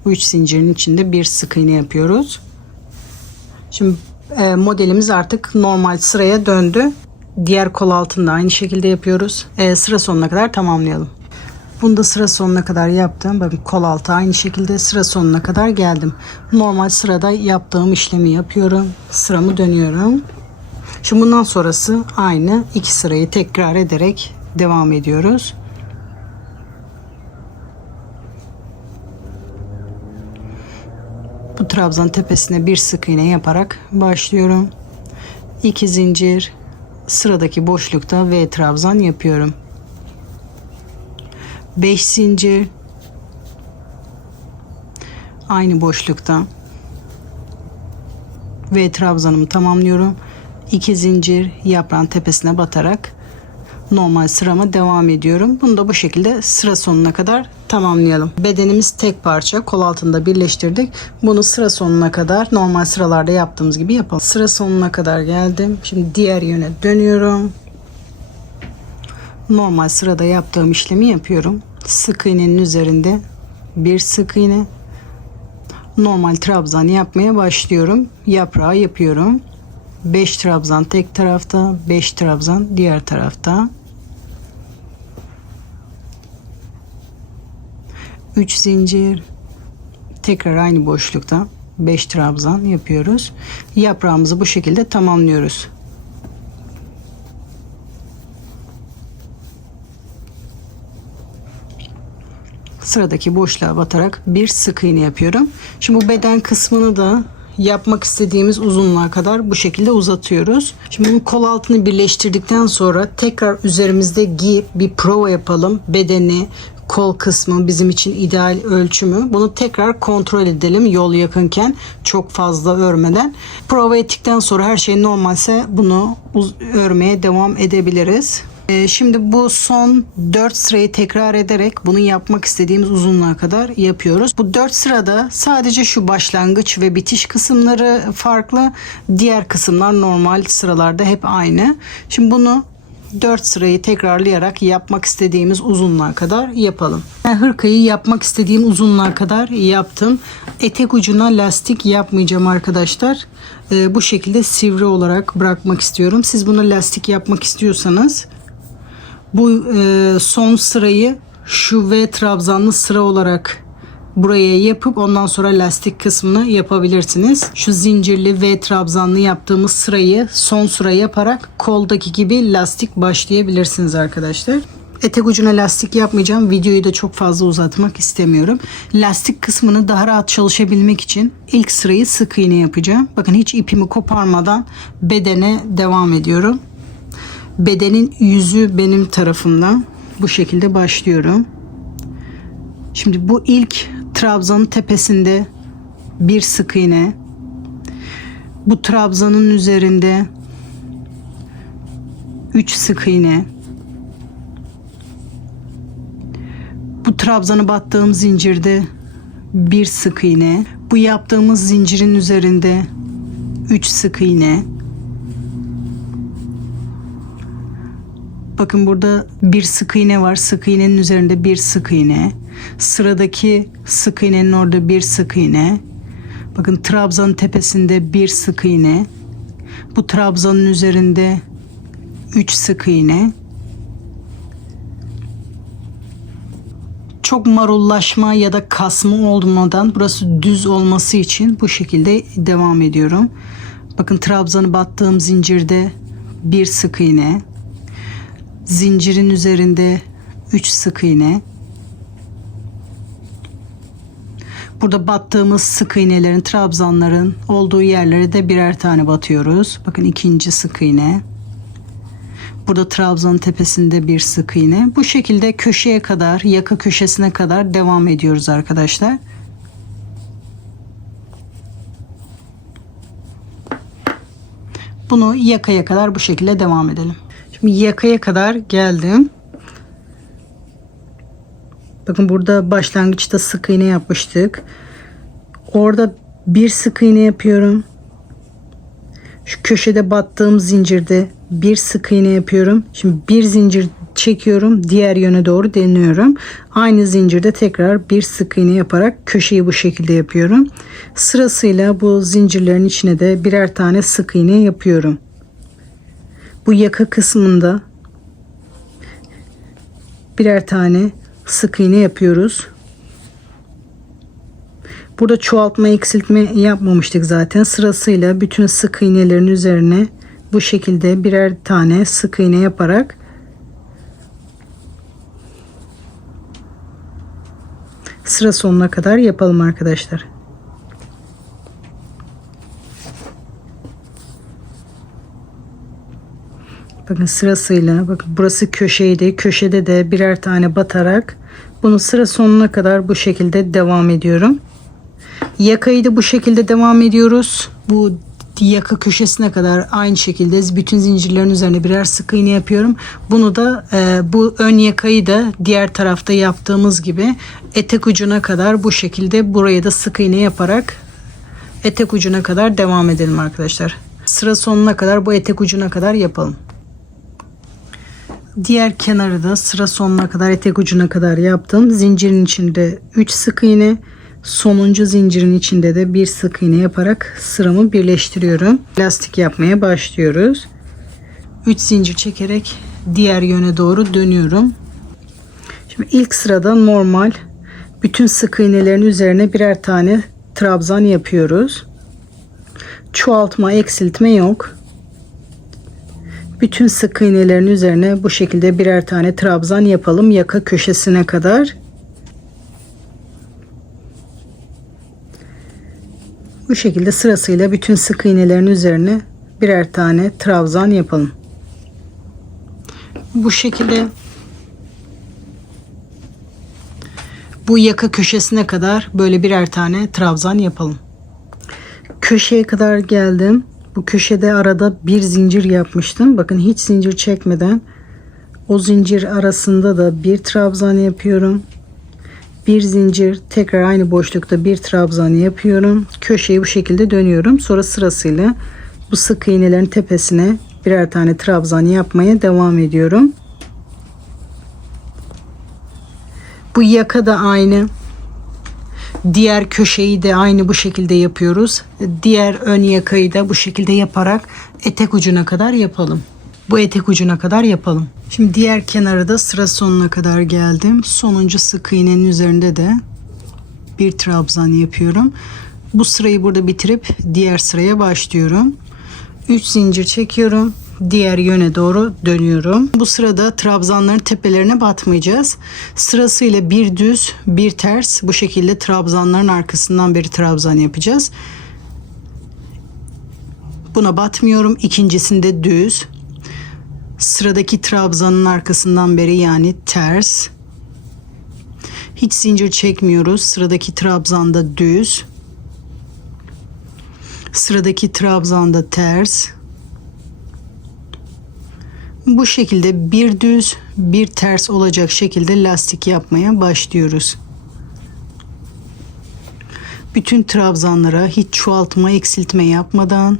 3 zincirin içinde bir sık iğne yapıyoruz. Şimdi modelimiz artık normal sıraya döndü. Diğer kol altında aynı şekilde yapıyoruz. Sıra sonuna kadar tamamlayalım. Bunu da sıra sonuna kadar yaptım. Bakın kol altı aynı şekilde sıra sonuna kadar geldim. Normal sırada yaptığım işlemi yapıyorum. Sıramı dönüyorum. Şimdi bundan sonrası aynı. 2 sırayı tekrar ederek devam ediyoruz. Bu trabzan tepesine bir sık iğne yaparak başlıyorum. 2 zincir, sıradaki boşlukta V trabzan yapıyorum. 5 zincir, aynı boşlukta V trabzanımı tamamlıyorum. 2 zincir, yaprağın tepesine batarak normal sırama devam ediyorum. Bunu da bu şekilde sıra sonuna kadar tamamlayalım. Bedenimiz tek parça, kol altında birleştirdik. Bunu sıra sonuna kadar normal sıralarda yaptığımız gibi yapalım. Sıra sonuna kadar geldim. Şimdi diğer yöne dönüyorum. Normal sırada yaptığım işlemi yapıyorum. Sık iğnenin üzerinde bir sık iğne. Normal trabzan yapmaya başlıyorum. Yaprağı yapıyorum. 5 trabzan tek tarafta, 5 trabzan diğer tarafta. 3 zincir, tekrar aynı boşlukta 5 trabzan yapıyoruz. Yaprağımızı bu şekilde tamamlıyoruz. Sıradaki boşluğa batarak bir sık iğne yapıyorum. Şimdi bu beden kısmını da yapmak istediğimiz uzunluğa kadar bu şekilde uzatıyoruz. Şimdi bunun kol altını birleştirdikten sonra tekrar üzerimizde giyip bir prova yapalım. Bedeni, kol kısmı bizim için ideal ölçümü. Bunu tekrar kontrol edelim yol yakınken, çok fazla örmeden. Prova ettikten sonra her şey normalse bunu örmeye devam edebiliriz. Şimdi bu son 4 sırayı tekrar ederek bunu yapmak istediğimiz uzunluğa kadar yapıyoruz. Bu 4 sırada sadece şu başlangıç ve bitiş kısımları farklı. Diğer kısımlar normal sıralarda hep aynı. Şimdi bunu 4 sırayı tekrarlayarak yapmak istediğimiz uzunluğa kadar yapalım. Ben hırkayı yapmak istediğim uzunluğa kadar yaptım. Etek ucuna lastik yapmayacağım arkadaşlar. Bu şekilde sivri olarak bırakmak istiyorum. Siz buna lastik yapmak istiyorsanız bu son sırayı şu V trabzanlı sıra olarak buraya yapıp ondan sonra lastik kısmını yapabilirsiniz. Şu zincirli V trabzanlı yaptığımız sırayı son sıra yaparak koldaki gibi lastik başlayabilirsiniz arkadaşlar. Etek ucuna lastik yapmayacağım. Videoyu da çok fazla uzatmak istemiyorum. Lastik kısmını daha rahat çalışabilmek için ilk sırayı sık iğne yapacağım. Bakın hiç ipimi koparmadan bedene devam ediyorum. Bedenin yüzü benim tarafımda. Bu şekilde başlıyorum. Şimdi bu ilk trabzanın tepesinde bir sık iğne. Bu trabzanın üzerinde 3 sık iğne. Bu trabzanı battığım zincirde bir sık iğne. Bu yaptığımız zincirin üzerinde 3 sık iğne. Bakın burada bir sık iğne var. Sık iğnenin üzerinde bir sık iğne. Sıradaki sık iğnenin orada bir sık iğne. Bakın trabzanın tepesinde bir sık iğne. Bu trabzanın üzerinde 3 sık iğne. Çok marullaşma ya da kasma olmadan burası düz olması için bu şekilde devam ediyorum. Bakın trabzanı battığım zincirde bir sık iğne. Zincirin üzerinde 3 sık iğne. Burada battığımız sık iğnelerin, trabzanların olduğu yerlere de birer tane batıyoruz. Bakın ikinci sık iğne. Burada trabzanın tepesinde bir sık iğne. Bu şekilde köşeye kadar, yaka köşesine kadar devam ediyoruz arkadaşlar. Bunu yakaya kadar bu şekilde devam edelim. Şimdi yakaya kadar geldim. Bakın burada başlangıçta sık iğne yapmıştık. Orada bir sık iğne yapıyorum. Şu köşede battığım zincirde bir sık iğne yapıyorum. Şimdi bir zincir çekiyorum. Diğer yöne doğru dönüyorum. Aynı zincirde tekrar bir sık iğne yaparak köşeyi bu şekilde yapıyorum. Sırasıyla bu zincirlerin içine de birer tane sık iğne yapıyorum. Bu yaka kısmında birer tane sık iğne yapıyoruz. Burada çoğaltma, eksiltme yapmamıştık zaten. Sırasıyla bütün sık iğnelerin üzerine bu şekilde birer tane sık iğne yaparak sıra sonuna kadar yapalım arkadaşlar. Bakın sırasıyla, bakın burası köşeydi. Köşede de birer tane batarak bunu sıra sonuna kadar bu şekilde devam ediyorum. Yakayı da bu şekilde devam ediyoruz. Bu yaka köşesine kadar aynı şekilde bütün zincirlerin üzerine birer sık iğne yapıyorum. Bunu da bu ön yakayı da diğer tarafta yaptığımız gibi etek ucuna kadar bu şekilde buraya da sık iğne yaparak etek ucuna kadar devam edelim arkadaşlar. Sıra sonuna kadar bu etek ucuna kadar yapalım. Diğer kenarı da sıra sonuna kadar etek ucuna kadar yaptım. Zincirin içinde 3 sık iğne, sonuncu zincirin içinde de bir sık iğne yaparak sıramı birleştiriyorum. Lastik yapmaya başlıyoruz. 3 zincir çekerek diğer yöne doğru dönüyorum. Şimdi ilk sırada normal bütün sık iğnelerin üzerine birer tane trabzan yapıyoruz. Çoğaltma, eksiltme yok. Bütün sık iğnelerin üzerine bu şekilde birer tane trabzan yapalım yaka köşesine kadar. Bu şekilde sırasıyla bütün sık iğnelerin üzerine birer tane trabzan yapalım. Bu şekilde bu yaka köşesine kadar böyle birer tane trabzan yapalım. Köşeye kadar geldim. Bu köşede arada bir zincir yapmıştım. Bakın hiç zincir çekmeden o zincir arasında da bir trabzan yapıyorum. Bir zincir, tekrar aynı boşlukta bir trabzan yapıyorum. Köşeyi bu şekilde dönüyorum. Sonra sırasıyla bu sık iğnelerin tepesine birer tane trabzan yapmaya devam ediyorum. Bu yaka da aynı. Diğer köşeyi de aynı bu şekilde yapıyoruz. Diğer ön yakayı da bu şekilde yaparak etek ucuna kadar yapalım. Bu etek ucuna kadar yapalım. Şimdi diğer kenarı da sıra sonuna kadar geldim. Sonuncu sık iğnenin üzerinde de bir trabzan yapıyorum. Bu sırayı burada bitirip diğer sıraya başlıyorum. 3 zincir çekiyorum. Diğer yöne doğru dönüyorum. Bu sırada trabzanların tepelerine batmayacağız. Sırasıyla bir düz, bir ters bu şekilde trabzanların arkasından beri trabzan yapacağız. Buna batmıyorum. İkincisinde düz. Sıradaki trabzanın arkasından beri yani ters. Hiç zincir çekmiyoruz. Sıradaki trabzanda düz. Sıradaki trabzanda ters. Bu şekilde bir düz bir ters olacak şekilde lastik yapmaya başlıyoruz. Bütün trabzanlara hiç çoğaltma eksiltme yapmadan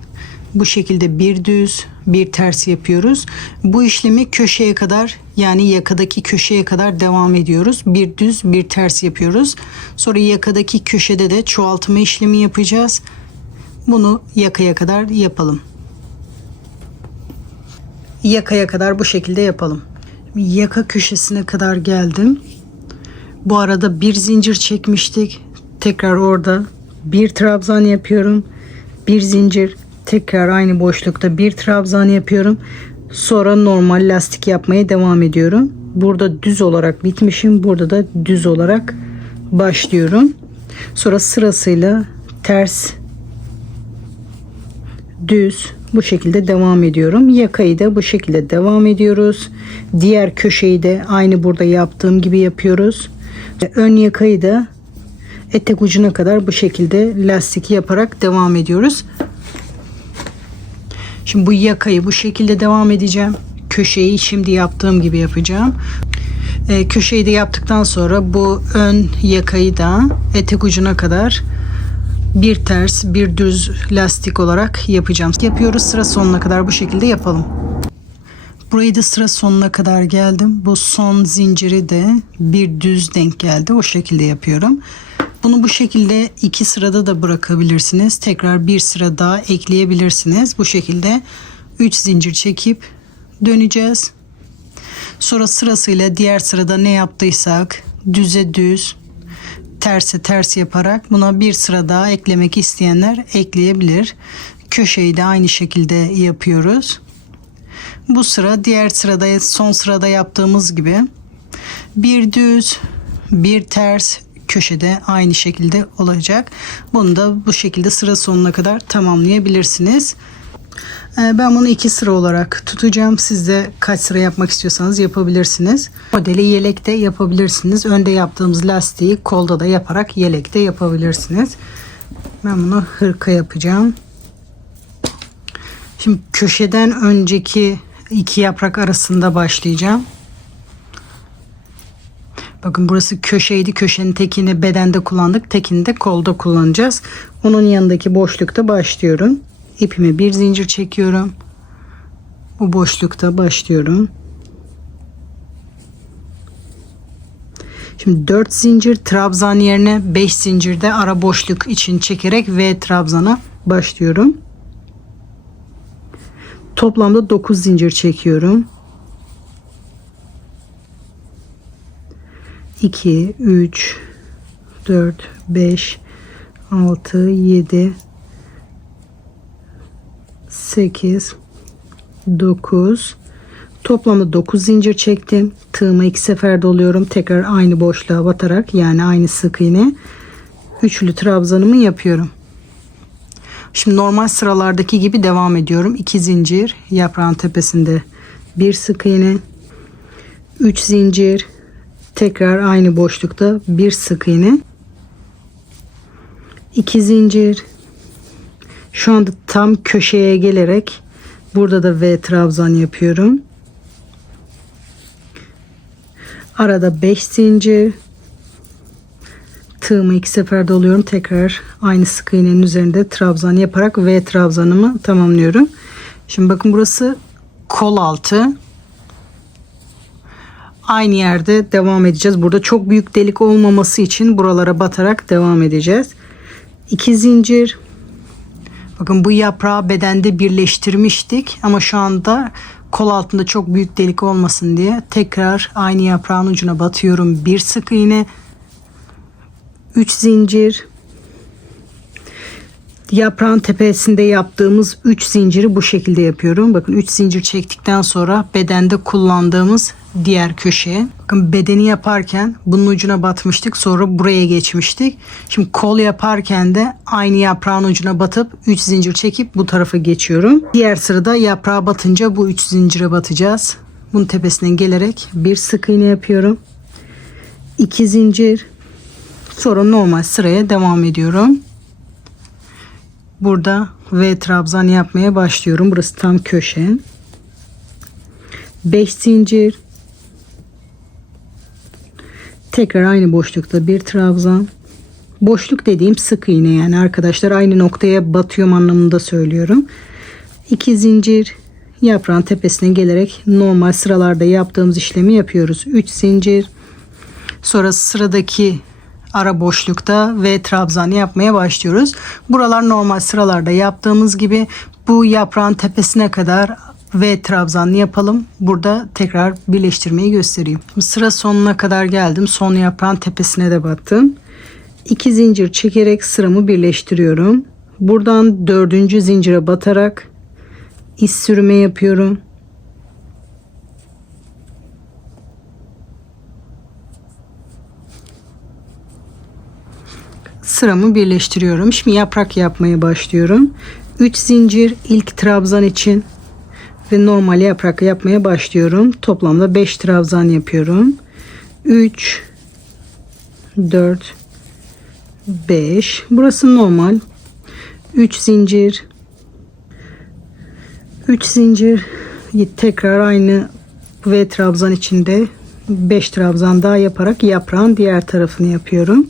bu şekilde bir düz bir ters yapıyoruz. Bu işlemi köşeye kadar yani yakadaki köşeye kadar devam ediyoruz. Bir düz bir ters yapıyoruz. Sonra yakadaki köşede de çoğaltma işlemi yapacağız. Bunu yakaya kadar yapalım. Yakaya kadar bu şekilde yapalım. Yaka köşesine kadar geldim. Bu arada bir zincir çekmiştik. Tekrar orada bir trabzan yapıyorum. Bir zincir, tekrar aynı boşlukta bir trabzan yapıyorum. Sonra normal lastik yapmaya devam ediyorum. Burada düz olarak bitmişim. Burada da düz olarak başlıyorum. Sonra sırasıyla ters, düz bu şekilde devam ediyorum. Yakayı da bu şekilde devam ediyoruz. Diğer köşeyi de aynı burada yaptığım gibi yapıyoruz. Ön yakayı da etek ucuna kadar bu şekilde lastik yaparak devam ediyoruz. Şimdi bu yakayı bu şekilde devam edeceğim. Köşeyi şimdi yaptığım gibi yapacağım. Köşeyi de yaptıktan sonra bu ön yakayı da etek ucuna kadar bir ters bir düz lastik olarak yapacağım. Yapıyoruz, sıra sonuna kadar bu şekilde yapalım. Burayı da sıra sonuna kadar geldim. Bu son zinciri de bir düz denk geldi. O şekilde yapıyorum. Bunu bu şekilde 2 sırada da bırakabilirsiniz. Tekrar bir sıra daha ekleyebilirsiniz. Bu şekilde 3 zincir çekip döneceğiz. Sonra sırasıyla diğer sırada ne yaptıysak düze düz, terse ters yaparak buna bir sıra daha eklemek isteyenler ekleyebilir. Köşeyi de aynı şekilde yapıyoruz. Bu sıra diğer sırada son sırada yaptığımız gibi bir düz bir ters köşede aynı şekilde olacak. Bunu da bu şekilde sıra sonuna kadar tamamlayabilirsiniz. Ben bunu 2 sıra olarak tutacağım. Siz de kaç sıra yapmak istiyorsanız yapabilirsiniz. Modeli yelekte yapabilirsiniz. Önde yaptığımız lastiği kolda da yaparak yelekte yapabilirsiniz. Ben bunu hırka yapacağım. Şimdi köşeden önceki 2 yaprak arasında başlayacağım. Bakın burası köşeydi. Köşenin tekini bedende kullandık. Tekini de kolda kullanacağız. Onun yanındaki boşlukta başlıyorum. İpime bir zincir çekiyorum. Bu boşlukta başlıyorum. Şimdi 4 zincir trabzan yerine 5 zincirde ara boşluk için çekerek V trabzana başlıyorum. Toplamda 9 zincir çekiyorum. 2, 3, 4, 5, 6, 7, 8, 9. Toplamda 9 zincir çektim. Tığımı 2 sefer doluyorum. Tekrar aynı boşluğa batarak, yani aynı sık iğne, üçlü trabzanımı yapıyorum. Şimdi normal sıralardaki gibi devam ediyorum. 2 zincir, yaprağın tepesinde bir sık iğne, 3 zincir, tekrar aynı boşlukta bir sık iğne, 2 zincir. Şu anda tam köşeye gelerek burada da V trabzan yapıyorum. Arada 5 zincir. Tığımı 2 sefer doluyorum. Tekrar aynı sık iğnenin üzerinde trabzan yaparak V trabzanımı tamamlıyorum. Şimdi bakın, burası kol altı. Aynı yerde devam edeceğiz. Burada çok büyük delik olmaması için buralara batarak devam edeceğiz. 2 zincir. Bakın, bu yaprağı bedende birleştirmiştik ama şu anda kol altında çok büyük delik olmasın diye tekrar aynı yaprağın ucuna batıyorum. Bir sık iğne, 3 zincir. Yaprağın tepesinde yaptığımız 3 zinciri bu şekilde yapıyorum. Bakın, 3 zincir çektikten sonra bedende kullandığımız diğer köşeye. Bakın, bedeni yaparken bunun ucuna batmıştık. Sonra buraya geçmiştik. Şimdi kol yaparken de aynı yaprağın ucuna batıp 3 zincir çekip bu tarafa geçiyorum. Diğer sırada yaprağa batınca bu 3 zincire batacağız. Bunun tepesinden gelerek bir sık iğne yapıyorum. 2 zincir. Sonra normal sıraya devam ediyorum. Burada V trabzan yapmaya başlıyorum. Burası tam köşe. 5 zincir. Tekrar aynı boşlukta bir trabzan. Boşluk dediğim sık iğne, yani arkadaşlar aynı noktaya batıyorum anlamında söylüyorum. 2 zincir. Yaprağın tepesine gelerek normal sıralarda yaptığımız işlemi yapıyoruz. 3 zincir. Sonra sıradaki ara boşlukta V trabzan yapmaya başlıyoruz. Buralar normal sıralarda yaptığımız gibi bu yaprağın tepesine kadar V trabzan yapalım. Burada tekrar birleştirmeyi göstereyim. Şimdi sıra sonuna kadar geldim. Son yaprağın tepesine de battım. 2 zincir çekerek sıramı birleştiriyorum. Buradan 4. zincire batarak iz sürme yapıyorum. Sıramı birleştiriyorum. Şimdi yaprak yapmaya başlıyorum. 3 zincir ilk trabzan için ve normal yaprak yapmaya başlıyorum. Toplamda 5 trabzan yapıyorum. 3, 4, 5. Burası normal. 3 zincir. 3 zincir. Tekrar aynı V trabzan içinde 5 trabzan daha yaparak yaprağın diğer tarafını yapıyorum.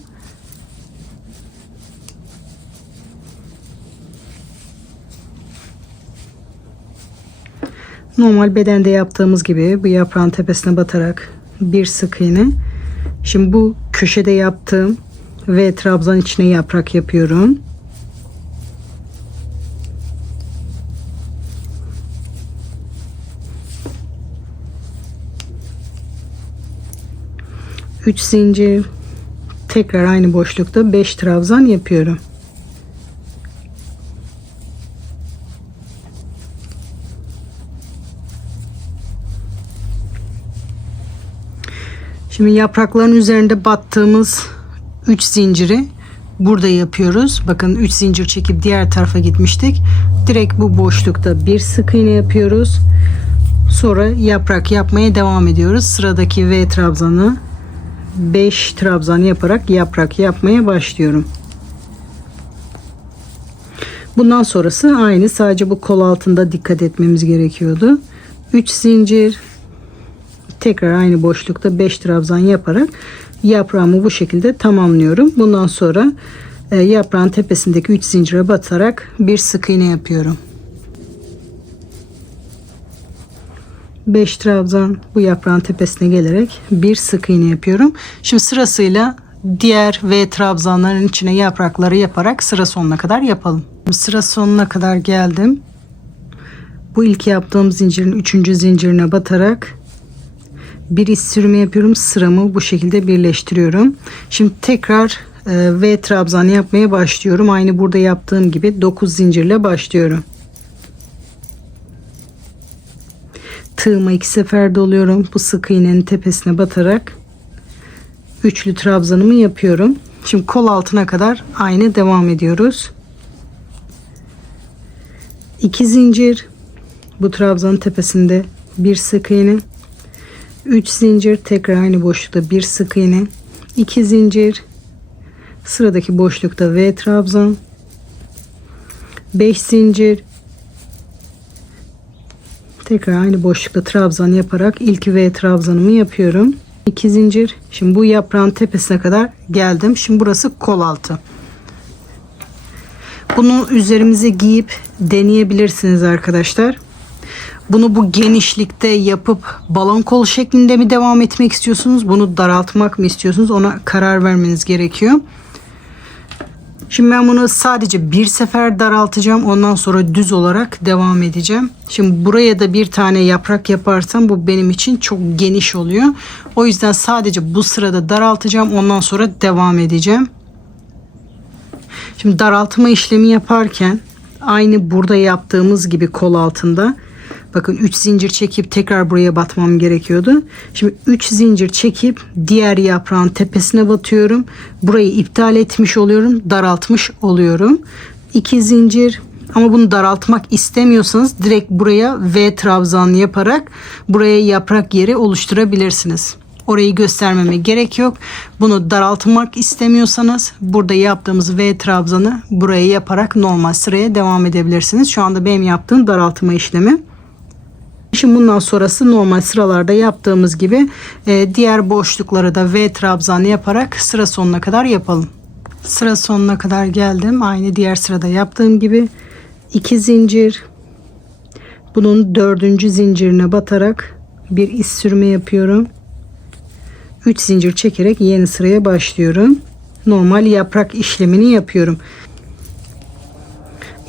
Normal bedende yaptığımız gibi bu yaprağın tepesine batarak bir sık iğne. Şimdi bu köşede yaptığım V trabzan içine yaprak yapıyorum. Üç zincir, tekrar aynı boşlukta 5 trabzan yapıyorum. Şimdi yaprakların üzerinde battığımız 3 zinciri burada yapıyoruz. Bakın 3 zincir çekip diğer tarafa gitmiştik. Direkt bu boşlukta bir sık iğne yapıyoruz. Sonra yaprak yapmaya devam ediyoruz. Sıradaki V trabzanı 5 trabzan yaparak yaprak yapmaya başlıyorum. Bundan sonrası aynı, sadece bu kol altında dikkat etmemiz gerekiyordu. 3 zincir, tekrar aynı boşlukta 5 trabzan yaparak yaprağımı bu şekilde tamamlıyorum. Bundan sonra yaprağın tepesindeki 3 zincire batarak bir sık iğne yapıyorum. 5 trabzan bu yaprağın tepesine gelerek bir sık iğne yapıyorum. Şimdi sırasıyla diğer V trabzanların içine yaprakları yaparak sıra sonuna kadar yapalım. Sıra sonuna kadar geldim. Bu ilk yaptığım zincirin 3. zincirine batarak bir iç sürme yapıyorum. Sıramı bu şekilde birleştiriyorum. Şimdi tekrar V trabzan yapmaya başlıyorum. Aynı burada yaptığım gibi 9 zincirle başlıyorum. Tığıma 2 sefer doluyorum. Bu sık iğnenin tepesine batarak üçlü trabzanımı yapıyorum. Şimdi kol altına kadar aynı devam ediyoruz. 2 zincir, bu trabzanın tepesinde bir sık iğne, 3 zincir, tekrar aynı boşlukta bir sık iğne, 2 zincir, sıradaki boşlukta V trabzan, 5 zincir, tekrar aynı boşlukta trabzan yaparak ilk V trabzanımı yapıyorum. 2 zincir. Şimdi bu yaprağın tepesine kadar geldim. Şimdi burası kol altı. Bunu üzerimize giyip deneyebilirsiniz arkadaşlar. Bunu bu genişlikte yapıp balon kol şeklinde mi devam etmek istiyorsunuz? Bunu daraltmak mı istiyorsunuz? Ona karar vermeniz gerekiyor. Şimdi ben bunu sadece bir sefer daraltacağım. Ondan sonra düz olarak devam edeceğim. Şimdi buraya da bir tane yaprak yaparsam bu benim için çok geniş oluyor. O yüzden sadece bu sırada daraltacağım. Ondan sonra devam edeceğim. Şimdi daraltma işlemi yaparken aynı burada yaptığımız gibi kol altında, bakın 3 zincir çekip tekrar buraya batmam gerekiyordu. Şimdi 3 zincir çekip diğer yaprağın tepesine batıyorum. Burayı iptal etmiş oluyorum. Daraltmış oluyorum. 2 zincir, ama bunu daraltmak istemiyorsanız direkt buraya V trabzan yaparak buraya yaprak yeri oluşturabilirsiniz. Orayı göstermeme gerek yok. Bunu daraltmak istemiyorsanız burada yaptığımız V trabzanı buraya yaparak normal sıraya devam edebilirsiniz. Şu anda benim yaptığım daraltma işlemi. Şimdi bundan sonrası normal sıralarda yaptığımız gibi diğer boşlukları da V trabzan yaparak sıra sonuna kadar yapalım. Sıra sonuna kadar geldim. Aynı diğer sırada yaptığım gibi 2 zincir. Bunun 4. zincirine batarak bir iz sürme yapıyorum. 3 zincir çekerek yeni sıraya başlıyorum. Normal yaprak işlemini yapıyorum.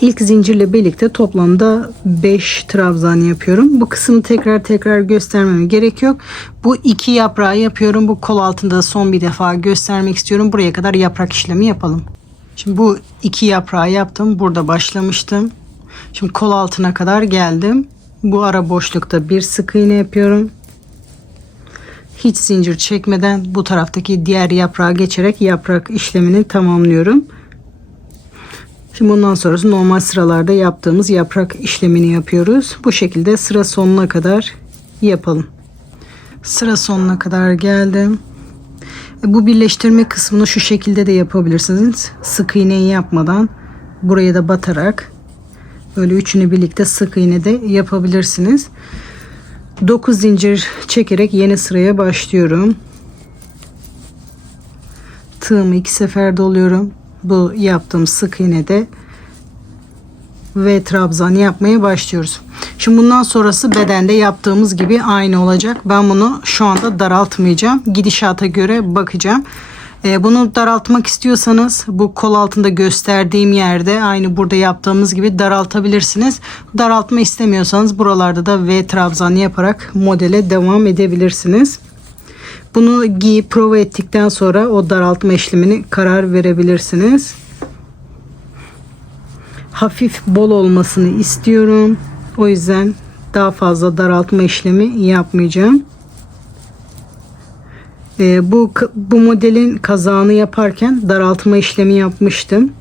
İlk zincirle birlikte toplamda 5 trabzan yapıyorum. Bu kısmı tekrar göstermeme gerek yok. Bu 2 yaprağı yapıyorum. Bu kol altında son bir defa göstermek istiyorum. Buraya kadar yaprak işlemi yapalım. Şimdi bu 2 yaprağı yaptım. Burada başlamıştım. Şimdi kol altına kadar geldim. Bu ara boşlukta bir sık iğne yapıyorum. Hiç zincir çekmeden bu taraftaki diğer yaprağa geçerek yaprak işlemini tamamlıyorum. Şimdi bundan sonrası normal sıralarda yaptığımız yaprak işlemini yapıyoruz. Bu şekilde sıra sonuna kadar yapalım. Sıra sonuna kadar geldim. Bu birleştirme kısmını şu şekilde de yapabilirsiniz. Sık iğneyi yapmadan buraya da batarak böyle üçünü birlikte sık iğne de yapabilirsiniz. 9 zincir çekerek yeni sıraya başlıyorum. Tığımı 2 sefer doluyorum. Bu yaptığım sık iğnede ve trabzan yapmaya başlıyoruz. Şimdi bundan sonrası bedende yaptığımız gibi aynı olacak. Ben bunu şu anda daraltmayacağım. Gidişata göre bakacağım. Bunu daraltmak istiyorsanız bu kol altında gösterdiğim yerde aynı burada yaptığımız gibi daraltabilirsiniz. Daraltma istemiyorsanız buralarda da V trabzan yaparak modele devam edebilirsiniz. Bunu giyip prova ettikten sonra o daraltma işlemini karar verebilirsiniz. Hafif bol olmasını istiyorum. O yüzden daha fazla daraltma işlemi yapmayacağım. Bu modelin kazağını yaparken daraltma işlemi yapmıştım.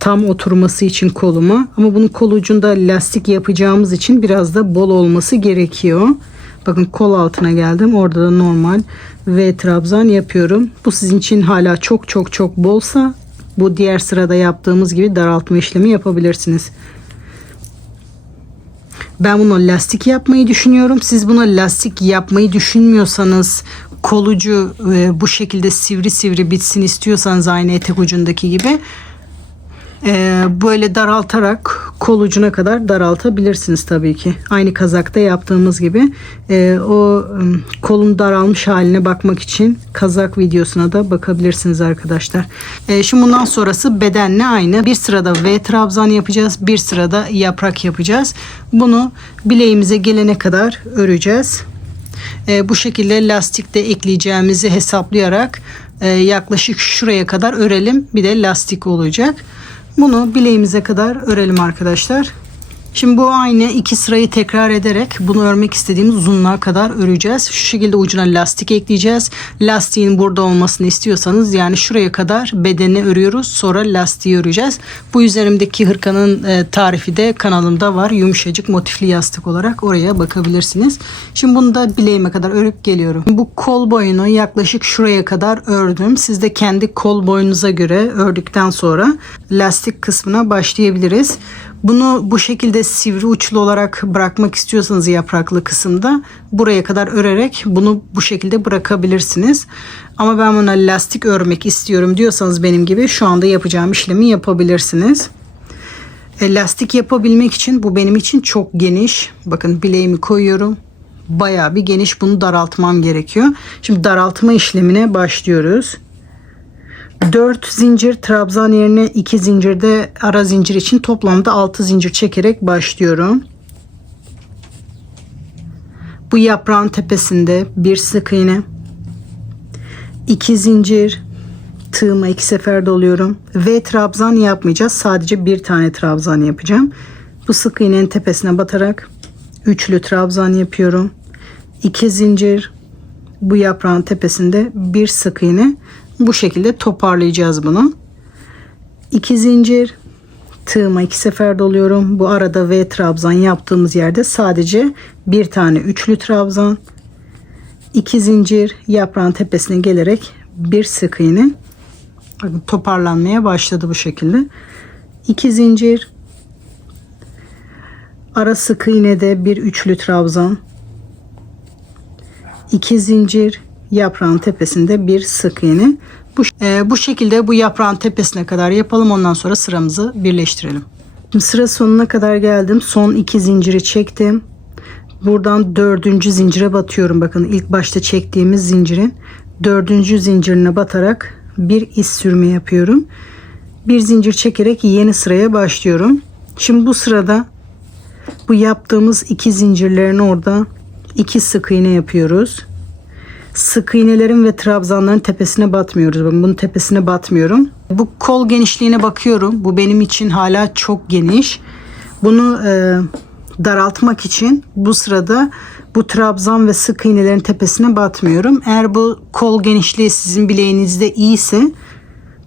Tam oturması için koluma. Ama bunun kol ucunda lastik yapacağımız için biraz da bol olması gerekiyor. Bakın kol altına geldim. Orada da normal V trabzan yapıyorum. Bu sizin için hala çok çok çok bolsa bu diğer sırada yaptığımız gibi daraltma işlemi yapabilirsiniz. Ben bunu lastik yapmayı düşünüyorum. Siz buna lastik yapmayı düşünmüyorsanız, kol ucu bu şekilde sivri sivri bitsin istiyorsanız aynı etek ucundaki gibi böyle daraltarak kol ucuna kadar daraltabilirsiniz tabii ki. Aynı kazakta yaptığımız gibi. O kolun daralmış haline bakmak için kazak videosuna da bakabilirsiniz arkadaşlar. Şimdi bundan sonrası bedenle aynı. Bir sırada V trabzan yapacağız. Bir sırada yaprak yapacağız. Bunu bileğimize gelene kadar öreceğiz. Bu şekilde lastik de ekleyeceğimizi hesaplayarak yaklaşık şuraya kadar örelim. Bir de lastik olacak. Bunu bileğimize kadar örelim arkadaşlar. Şimdi bu aynı iki sırayı tekrar ederek bunu örmek istediğimiz uzunluğa kadar öreceğiz. Şu şekilde ucuna lastik ekleyeceğiz. Lastiğin burada olmasını istiyorsanız yani şuraya kadar bedeni örüyoruz. Sonra lastiği öreceğiz. Bu üzerimdeki hırkanın tarifi de kanalımda var. Yumuşacık motifli yastık olarak oraya bakabilirsiniz. Şimdi bunu da bileğime kadar örüp geliyorum. Bu kol boyunu yaklaşık şuraya kadar ördüm. Siz de kendi kol boyunuza göre ördükten sonra lastik kısmına başlayabiliriz. Bunu bu şekilde sivri uçlu olarak bırakmak istiyorsanız yapraklı kısımda buraya kadar örerek bunu bu şekilde bırakabilirsiniz. Ama ben buna lastik örmek istiyorum diyorsanız benim gibi şu anda yapacağım işlemi yapabilirsiniz. Lastik yapabilmek için bu benim için çok geniş. Bakın bileğimi koyuyorum. Bayağı bir geniş, bunu daraltmam gerekiyor. Şimdi daraltma işlemine başlıyoruz. 4 zincir trabzan yerine 2 zincirde ara zincir için toplamda 6 zincir çekerek başlıyorum. Bu yaprağın tepesinde bir sık iğne, 2 zincir, tığıma 2 sefer doluyorum. V trabzan yapmayacağız. Sadece bir tane trabzan yapacağım. Bu sık iğnenin tepesine batarak üçlü trabzan yapıyorum. 2 zincir, bu yaprağın tepesinde bir sık iğne. Bu şekilde toparlayacağız bunu. 2 zincir, tığıma 2 sefer doluyorum. Bu arada V trabzan yaptığımız yerde sadece bir tane üçlü trabzan, 2 zincir, yaprağın tepesine gelerek bir sık iğne. Bakın toparlanmaya başladı bu şekilde. 2 zincir, ara sık iğnede bir üçlü trabzan, 2 zincir, yaprağın tepesinde bir sık iğne. Bu şekilde bu yaprağın tepesine kadar yapalım. Ondan sonra sıramızı birleştirelim. Şimdi sıra sonuna kadar geldim. Son 2 zinciri çektim. Buradan 4. zincire batıyorum. Bakın ilk başta çektiğimiz zincirin 4. zincirine batarak bir iz sürme yapıyorum. Bir zincir çekerek yeni sıraya başlıyorum. Şimdi bu sırada bu yaptığımız 2 zincirlerin orada 2 sık iğne yapıyoruz. Sık iğnelerin ve trabzanların tepesine batmıyoruz. Bakın bunun tepesine batmıyorum. Bu kol genişliğine bakıyorum. Bu benim için hala çok geniş. Bunu daraltmak için bu sırada bu trabzan ve sık iğnelerin tepesine batmıyorum. Eğer bu kol genişliği sizin bileğinizde iyiyse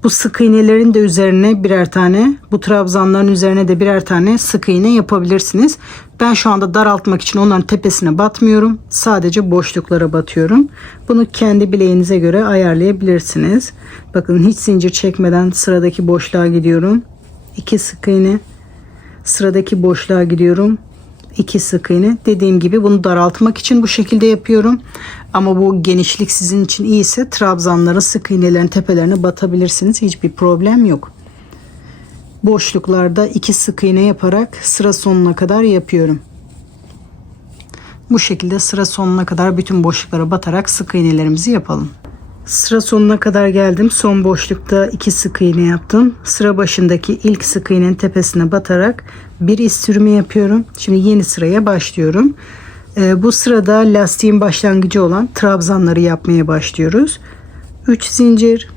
bu sık iğnelerin de üzerine birer tane, bu trabzanların üzerine de birer tane sık iğne yapabilirsiniz. Ben şu anda daraltmak için onların tepesine batmıyorum. Sadece boşluklara batıyorum. Bunu kendi bileğinize göre ayarlayabilirsiniz. Bakın hiç zincir çekmeden sıradaki boşluğa gidiyorum. 2 sık iğne. Sıradaki boşluğa gidiyorum. 2 sık iğne. Dediğim gibi bunu daraltmak için bu şekilde yapıyorum. Ama bu genişlik sizin için iyiyse trabzanların, sık iğnelerin tepelerine batabilirsiniz. Hiçbir problem yok. Boşluklarda 2 sık iğne yaparak sıra sonuna kadar yapıyorum. Bu şekilde sıra sonuna kadar bütün boşluklara batarak sık iğnelerimizi yapalım. Sıra sonuna kadar geldim. Son boşlukta 2 sık iğne yaptım. Sıra başındaki ilk sık iğnenin tepesine batarak bir iz sürümü yapıyorum. Şimdi yeni sıraya başlıyorum. Bu sırada lastiğin başlangıcı olan trabzanları yapmaya başlıyoruz. 3 zincir.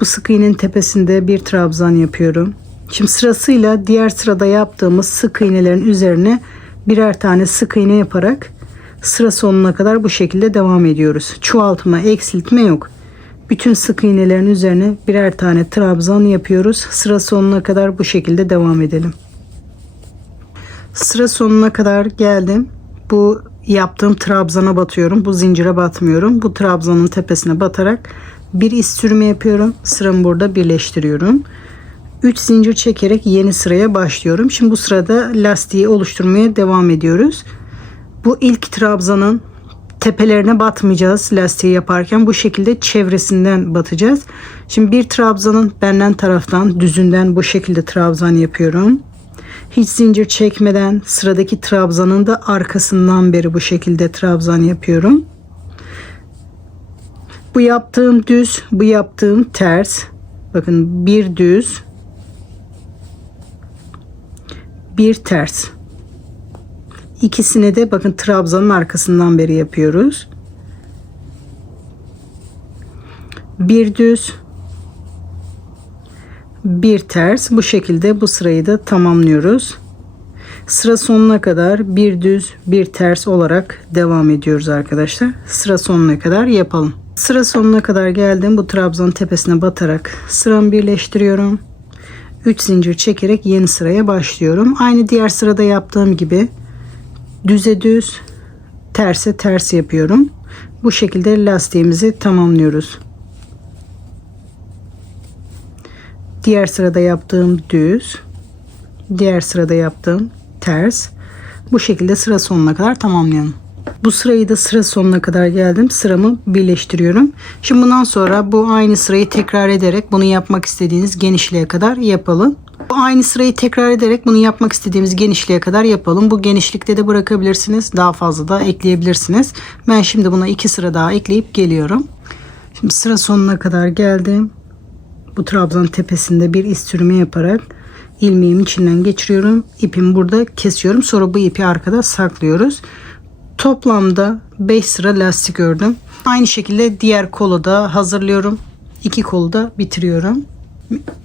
Bu sık iğnenin tepesinde bir trabzan yapıyorum. Şimdi sırasıyla diğer sırada yaptığımız sık iğnelerin üzerine birer tane sık iğne yaparak Sıra sonuna kadar bu şekilde devam ediyoruz. Çoğaltma, eksiltme yok. Bütün sık iğnelerin üzerine birer tane trabzan yapıyoruz. Sıra sonuna kadar bu şekilde devam edelim. Sıra sonuna kadar geldim. Bu yaptığım trabzana batıyorum. Bu zincire batmıyorum. Bu trabzanın tepesine batarak bir iz sürümü yapıyorum. Sıramı burada birleştiriyorum. 3 zincir çekerek yeni sıraya başlıyorum. Şimdi bu sırada lastiği oluşturmaya devam ediyoruz. Bu ilk trabzanın tepelerine batmayacağız lastiği yaparken. Bu şekilde çevresinden batacağız. Şimdi bir trabzanın benden taraftan düzünden bu şekilde trabzan yapıyorum. Hiç zincir çekmeden sıradaki trabzanın da arkasından beri bu şekilde trabzan yapıyorum. Bu yaptığım düz, bu yaptığım ters. Bakın bir düz, bir ters. İkisini de bakın trabzanın arkasından beri yapıyoruz. Bir düz, bir ters. Bu şekilde bu sırayı da tamamlıyoruz. Sıra sonuna kadar bir düz, bir ters olarak devam ediyoruz arkadaşlar. Sıra sonuna kadar yapalım. Sıra sonuna kadar geldim. Bu trabzanın tepesine batarak sıramı birleştiriyorum. 3 zincir çekerek yeni sıraya başlıyorum. Aynı diğer sırada yaptığım gibi düze düz, terse ters yapıyorum. Bu şekilde lastiğimizi tamamlıyoruz. Diğer sırada yaptığım düz, diğer sırada yaptığım ters. Bu şekilde sıra sonuna kadar tamamlayalım. Bu sırayı da sıra sonuna kadar geldim. Sıramı birleştiriyorum. Şimdi bundan sonra bu aynı sırayı tekrar ederek bunu yapmak istediğiniz genişliğe kadar yapalım. Bu aynı sırayı tekrar ederek bunu yapmak istediğimiz genişliğe kadar yapalım. Bu genişlikte de bırakabilirsiniz. Daha fazla da ekleyebilirsiniz. Ben şimdi buna 2 sıra daha ekleyip geliyorum. Şimdi sıra sonuna kadar geldim. Bu trabzanın tepesinde bir iz sürümü yaparak ilmeğimin içinden geçiriyorum. İpimi burada kesiyorum. Sonra bu ipi arkada saklıyoruz. Toplamda 5 sıra lastik ördüm. Aynı şekilde diğer kolu da hazırlıyorum. 2 kolu da bitiriyorum.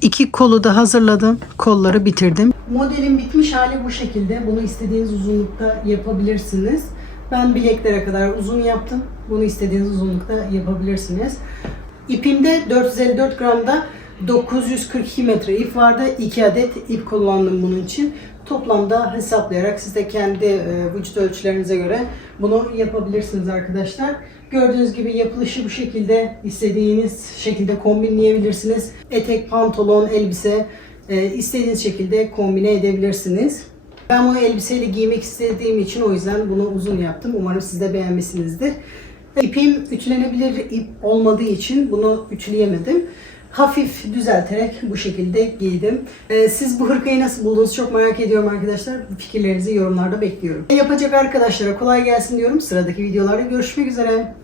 2 kolu da hazırladım. Kolları bitirdim. Modelin bitmiş hali bu şekilde. Bunu istediğiniz uzunlukta yapabilirsiniz. Ben bileklere kadar uzun yaptım. Bunu istediğiniz uzunlukta yapabilirsiniz. İpimde 454 gramda 942 metre ip vardı. 2 adet ip kullandım bunun için. Toplamda hesaplayarak siz de kendi vücut ölçülerinize göre bunu yapabilirsiniz arkadaşlar. Gördüğünüz gibi yapılışı bu şekilde, istediğiniz şekilde kombinleyebilirsiniz. Etek, pantolon, elbise istediğiniz şekilde kombine edebilirsiniz. Ben bunu elbiseyle giymek istediğim için o yüzden bunu uzun yaptım. Umarım siz de beğenmişsinizdir. İpim ütülenebilir ip olmadığı için bunu ütüleyemedim. Hafif düzelterek bu şekilde giydim. Siz bu hırkayı nasıl buldunuz çok merak ediyorum arkadaşlar. Fikirlerinizi yorumlarda bekliyorum. Yapacak arkadaşlara kolay gelsin diyorum. Sıradaki videolarda görüşmek üzere.